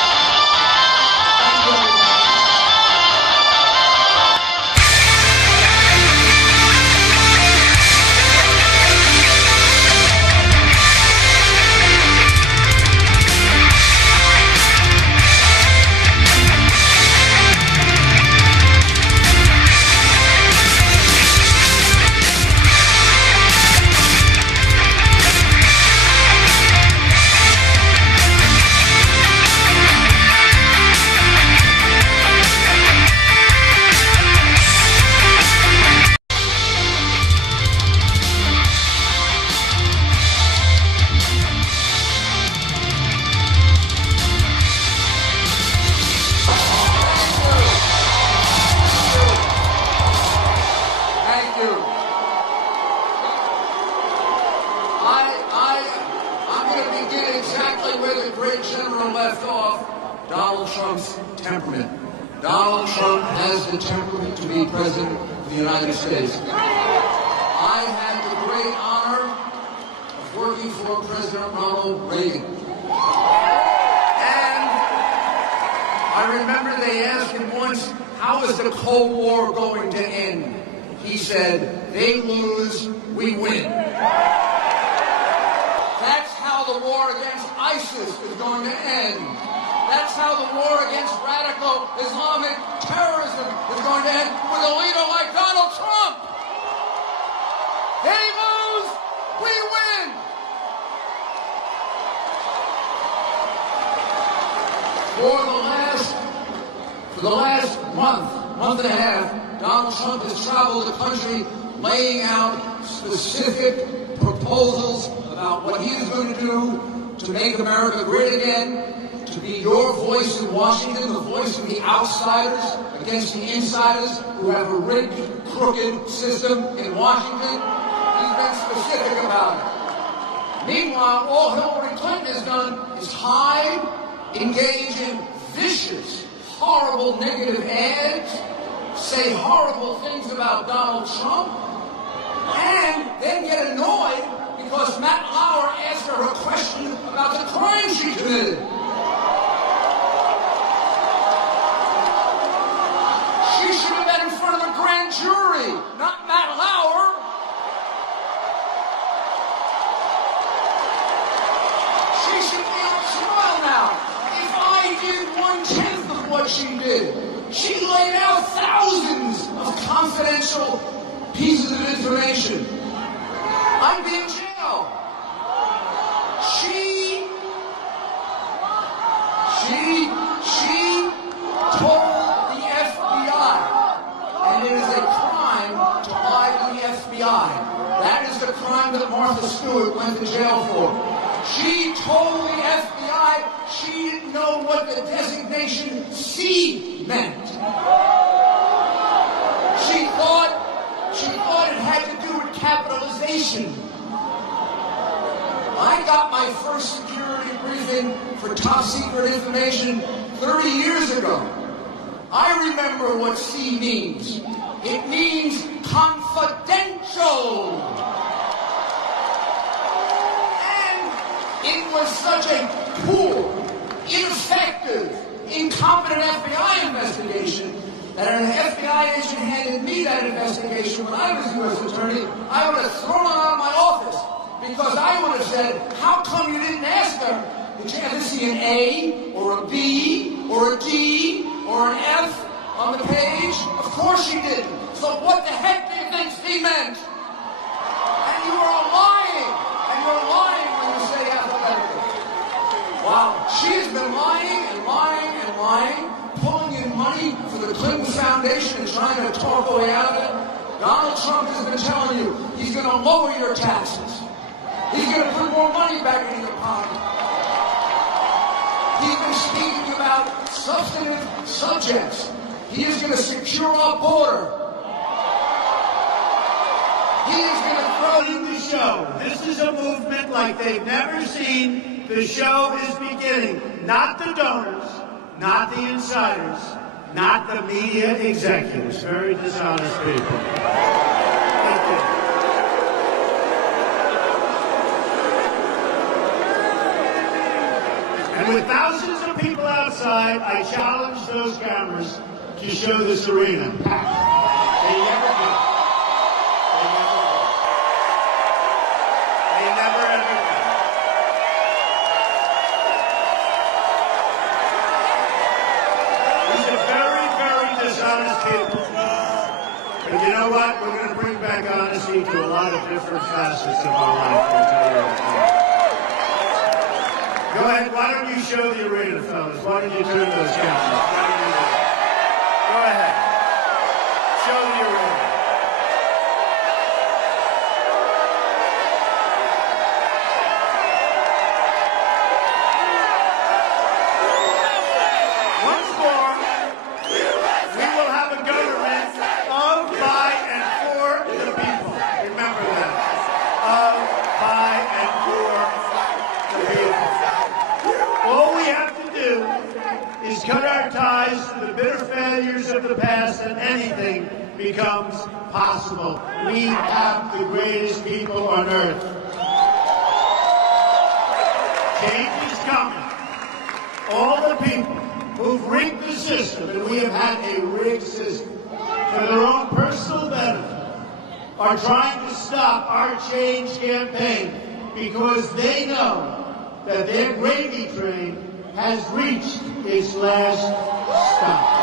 Thank you very much. I'm going to begin exactly where the great general left off, Donald Trump's temperament. Donald Trump has the temperament to be president of the United States. I had the great honor of working for President Ronald Reagan. And I remember they asked him once, how is the Cold War going to end? He said, they lose, we win. That's how the war against ISIS is going to end. That's how the war against radical Islamic terrorism is going to end with a leader like Donald Trump. They lose, we win. For the last month and a half, Donald Trump has traveled the country laying out specific proposals about what he is going to do to make America great again, to be your voice in Washington, the voice of the outsiders against the insiders who have a rigged, crooked system in Washington. He's been specific about it. Meanwhile, all Hillary Clinton has done is hide, engage in vicious, horrible, negative ads, say horrible things about Donald Trump, and then get annoyed because Matt Lauer asked her a question about the crime she committed. She should have been in front of a grand jury, not Matt Lauer. She should be on trial now. If I did 1/10 of what she did, she laid out thousands of confidential pieces of information. I'd be in jail. She told the FBI, and it is a crime to lie to the FBI. That is the crime that Martha Stewart went to jail for. She told the FBI she didn't know what the designation C meant. She thought it had to do with capitalization. I got my first security briefing for top secret information 30 years ago. I remember what C means. It means confidential. And it was such a poor, ineffective, incompetent FBI investigation, that an FBI agent handed me that investigation when I was U.S. Attorney, I would have thrown it out of my office. Because I would have said, how come you didn't ask her? Did you ever see an A, or a B, or a D, or an F on the page? Of course she didn't. So what the heck do you think she meant? And you are lying. And you're lying when you say alphabetically. Wow. She has been lying and lying and lying, pulling in money for the Clinton Foundation and trying to talk her way out of it. Donald Trump has been telling you he's going to lower your taxes. He's going to put more money back in your pocket. He's been speaking about substantive subjects. He is going to secure our border. He is going to throw in the show. This is a movement like they've never seen. The show is beginning. Not the donors, not the insiders, not the media executives. Very dishonest people. Thank you. And with thousands of people outside, I challenge those cameras to show this arena packed. They never do. They never ever do. These are very, very dishonest people. But you know what? We're going to bring back honesty to a lot of different facets of our life. I'll tell you that. Go ahead, why don't you show the arena, fellas? Why don't you turn those cameras? Why don't you do that? Go ahead. Show the arena. Once more, we will have a government of, by, and for the people. Remember that. Of, by, and for the people. All we have to do is cut our ties to the bitter failures of the past and anything becomes possible. We have the greatest people on earth. Change is coming. All the people who've rigged the system, and we have had a rigged system, for their own personal benefit, are trying to stop our change campaign because they know that their gravy train has reached its last stop.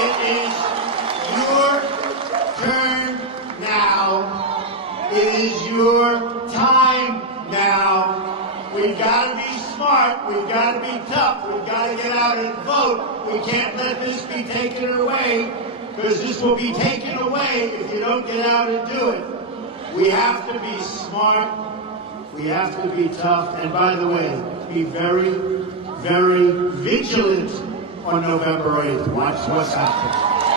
It is your turn now. It is your time now. We've got to be smart. We've got to be tough. We've got to get out and vote. We can't let this be taken away, because this will be taken away if you don't get out and do it. We have to be smart, we have to be tough, and by the way, be very, very vigilant on November 8th. Watch what's happening.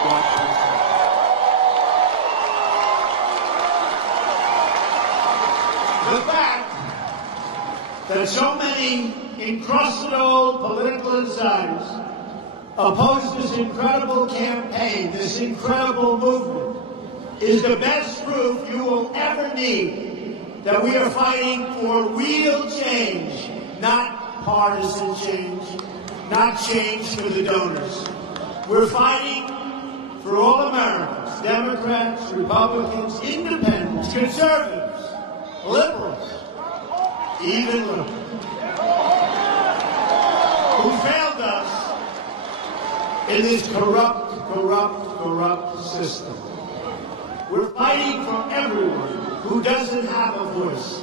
Watch what's happening. The fact that so many encrusted old political insiders oppose this incredible campaign, this incredible movement, is the best proof you will ever need that we are fighting for real change, not partisan change, not change for the donors. We're fighting for all Americans, Democrats, Republicans, independents, conservatives, liberals, even liberals, who failed us in this corrupt system. We're fighting for everyone who doesn't have a voice.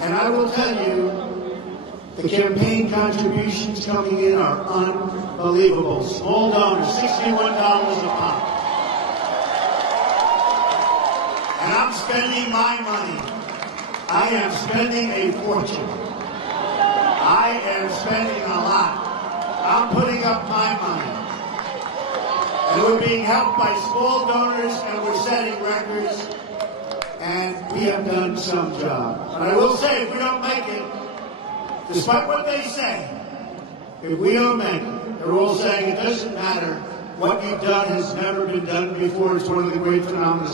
And I will tell you, the campaign contributions coming in are unbelievable. Small donors, $61 a pop. And I'm spending my money. I am spending a fortune. I am spending a lot. I'm putting up my money. And we're being helped by small donors, and we're setting records, and we have done some job. And I will say, if we don't make it, despite what they say, if we don't make it, they're all saying it doesn't matter. What you've done has never been done before. It's one of the great phenomena.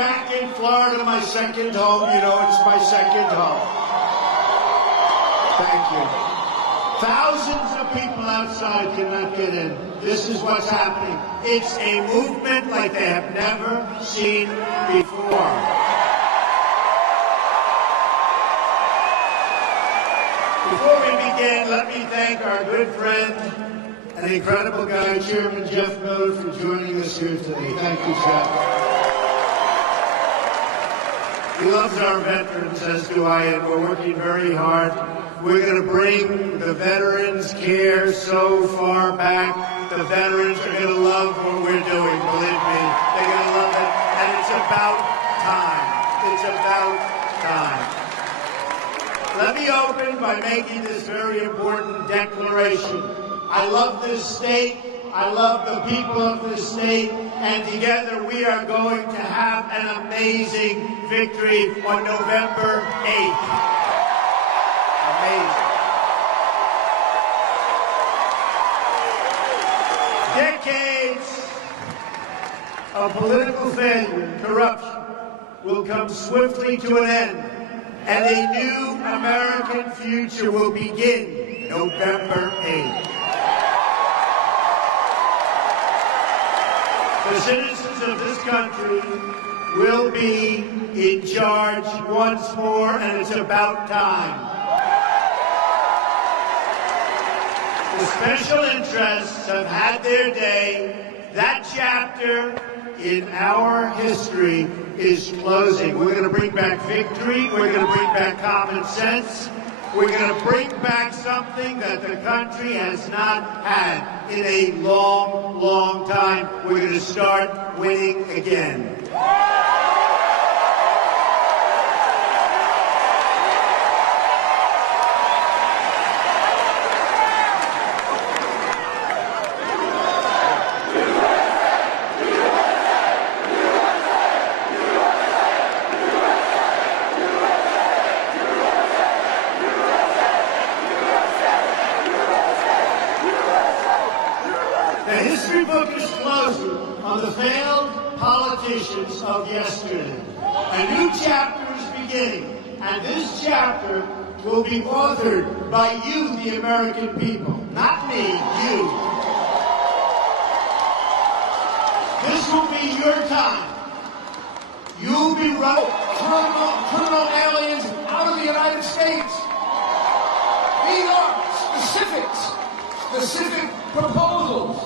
back in Florida, my second home. You know, it's my second home. Thank you. Thousands of people outside cannot get in. This is what's happening. It's a movement like they have never seen before. Before we begin, let me thank our good friend and the incredible guy, Chairman Jeff Miller, for joining us here today. Thank you, Jeff. He loves our veterans, as do I, and we're working very hard. We're going to bring the veterans' care so far back. The veterans are going to love what we're doing, believe me. They're going to love it, and it's about time. It's about time. Let me open by making this very important declaration. I love this state. I love the people of this state. And together we are going to have an amazing victory on November 8th. Amazing. Decades of political failure and corruption will come swiftly to an end, and a new American future will begin November 8th. The citizens of this country will be in charge once more, and it's about time. The special interests have had their day. That chapter in our history is closing. We're going to bring back victory. We're going to bring back common sense. We're going to bring back something that the country has not had in a long, long time. We're going to start winning again. The history book is closing on the failed politicians of yesterday. A new chapter is beginning, and this chapter will be authored by you, the American people. Not me, you. This will be your time. You'll be criminal aliens out of the United States. These are specific proposals.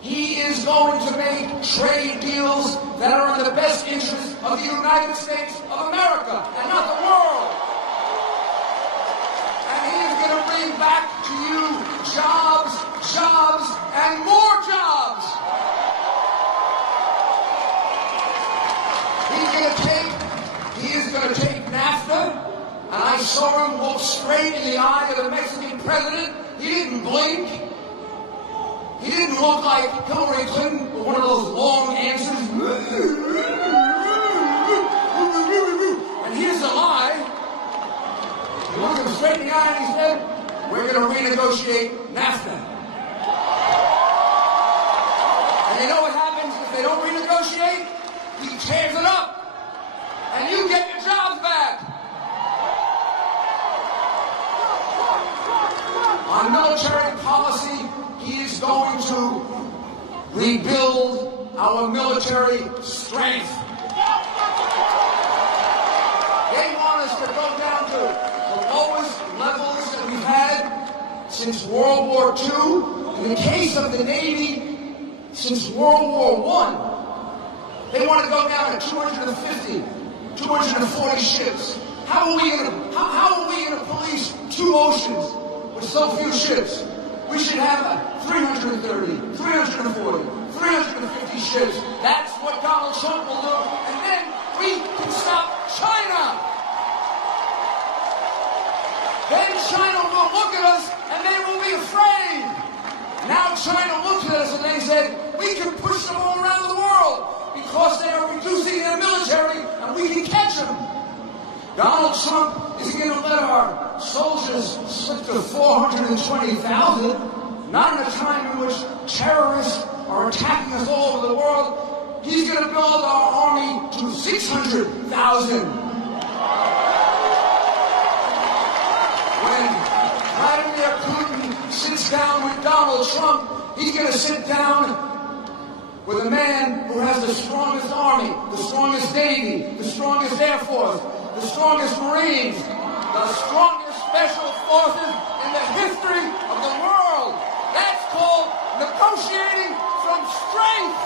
He is going to make trade deals that are in the best interest of the United States of America and not the world. And he is going to bring back to you jobs, and more jobs. He is going to take NAFTA, and I saw him look straight in the eye of the Mexican president. He didn't blink. He didn't look like Hillary Clinton with one of those long answers. And here's the lie. He looked him straight in the eye and he said, we're going to renegotiate NAFTA. And you know what happens if they don't renegotiate? He tears it up. And you get your jobs back. On military policy, he is going to rebuild our military strength. They want us to go down to the lowest levels that we've had since World War II. In the case of the Navy, since World War I. They want to go down to 250, 240 ships. How are we going to police two oceans with so few ships? We should have 330, 340, 350 ships. That's what Donald Trump will do. And then we can stop China. Then China will look at us and they will be afraid. Now China looks at us and they said, we can push them all around the world because they are reducing their military and we can catch them. Donald Trump is going to let our soldiers slip to 420,000, not in a time in which terrorists are attacking us all over the world. He's going to build our army to 600,000. When Vladimir Putin sits down with Donald Trump, he's going to sit down with a man who has the strongest army, the strongest navy, the strongest air force, the strongest marines, the strongest special forces in the history of the world. That's called negotiating from strength.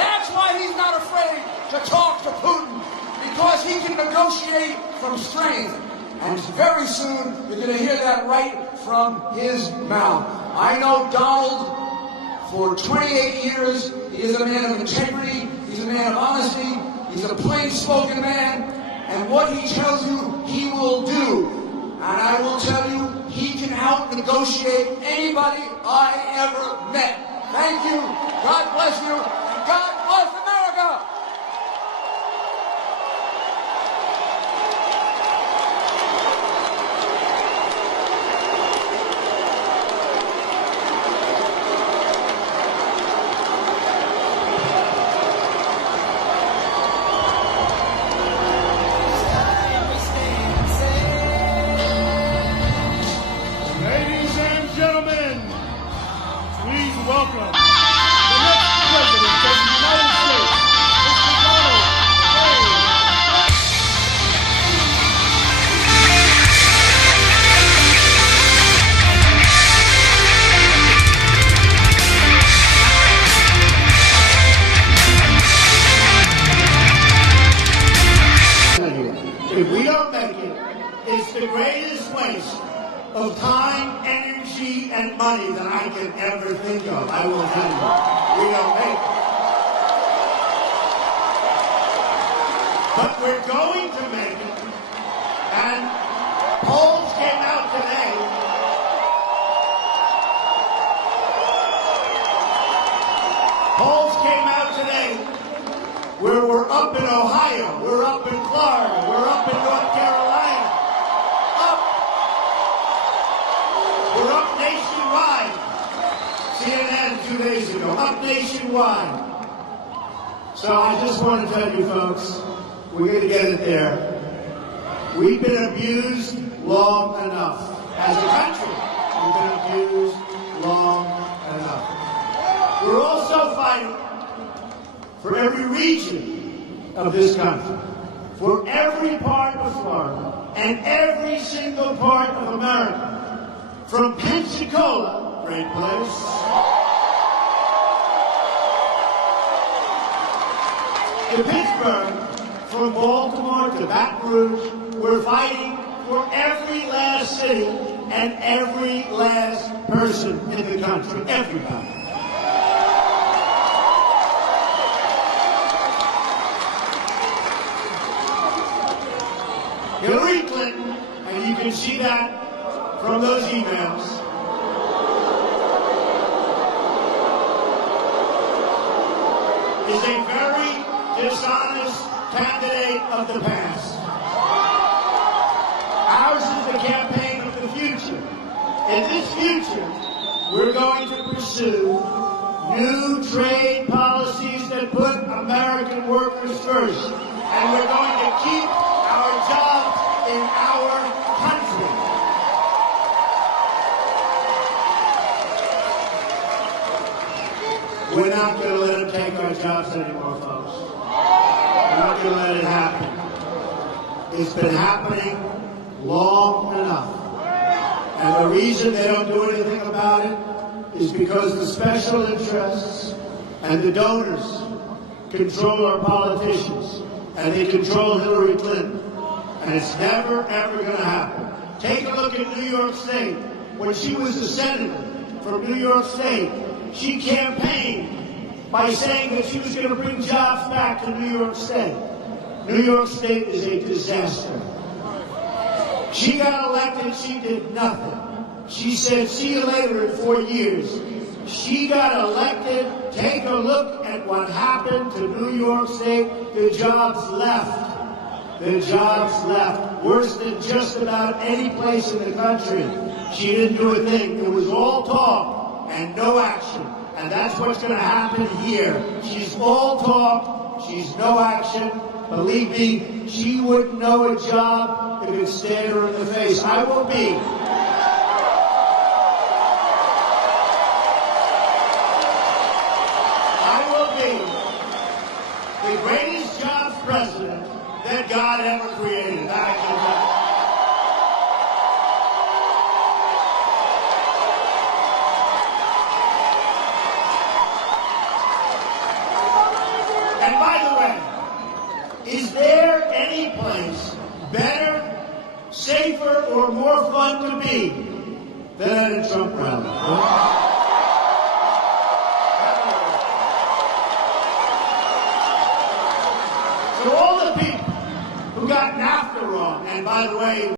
That's why he's not afraid to talk to Putin, because he can negotiate from strength. And very soon, you're going to hear that right from his mouth. I know Donald for 28 years. He is a man of integrity. He's a man of honesty. He's a plain-spoken man. And what he tells you, he will do. And I will tell you, he can out-negotiate anybody I ever met. Thank you. God bless you. And God bless America. Welcome, the next President of the United States, Mr. Donald Trump. If we don't make it, it's the greatest waste of time, energy, and money that I can ever think of. I will tell you. We don't make it. But we're going to make it. And polls came out today. Polls came out today where we're up in Ohio, we're up in Florida, we're up in North Carolina. We're up nationwide. CNN 2 days ago, up nationwide. So I just want to tell you folks, we're going to get it there. We've been abused long enough. As a country, we've been abused long enough. We're also fighting for every region of this country, for every part of Florida, and every single part of America. From Pensacola, great place, to Pittsburgh, from Baltimore to Baton Rouge, we're fighting for every last city and every last person in the country, everybody. Hillary Clinton, and you can see that from those emails, is a very dishonest candidate of the past. Ours is the campaign of the future. In this future, we're going to pursue new trade policies that put American workers first. And we're going to keep our jobs in our country. We're not going to let them take our jobs anymore, folks. We're not going to let it happen. It's been happening long enough. And the reason they don't do anything about it is because the special interests and the donors control our politicians. And they control Hillary Clinton. And it's never, ever going to happen. Take a look at New York State. When she was a senator from New York State, she campaigned by saying that she was going to bring jobs back to New York State. New York State is a disaster. She got elected, she did nothing. She said, see you later in 4 years. She got elected. Take a look at what happened to New York State. The jobs left. The jobs left. Worse than just about any place in the country. She didn't do a thing. It was all talk and no action. And that's what's going to happen here. She's all talk. She's no action. Believe me, she wouldn't know a job if it stared her in the face. I will be the greatest jobs president that God ever created. That I can tell you. And by the way, is there any place better, safer, or more fun to be than at a Trump rally? To all the people who got NAFTA wrong, and by the way,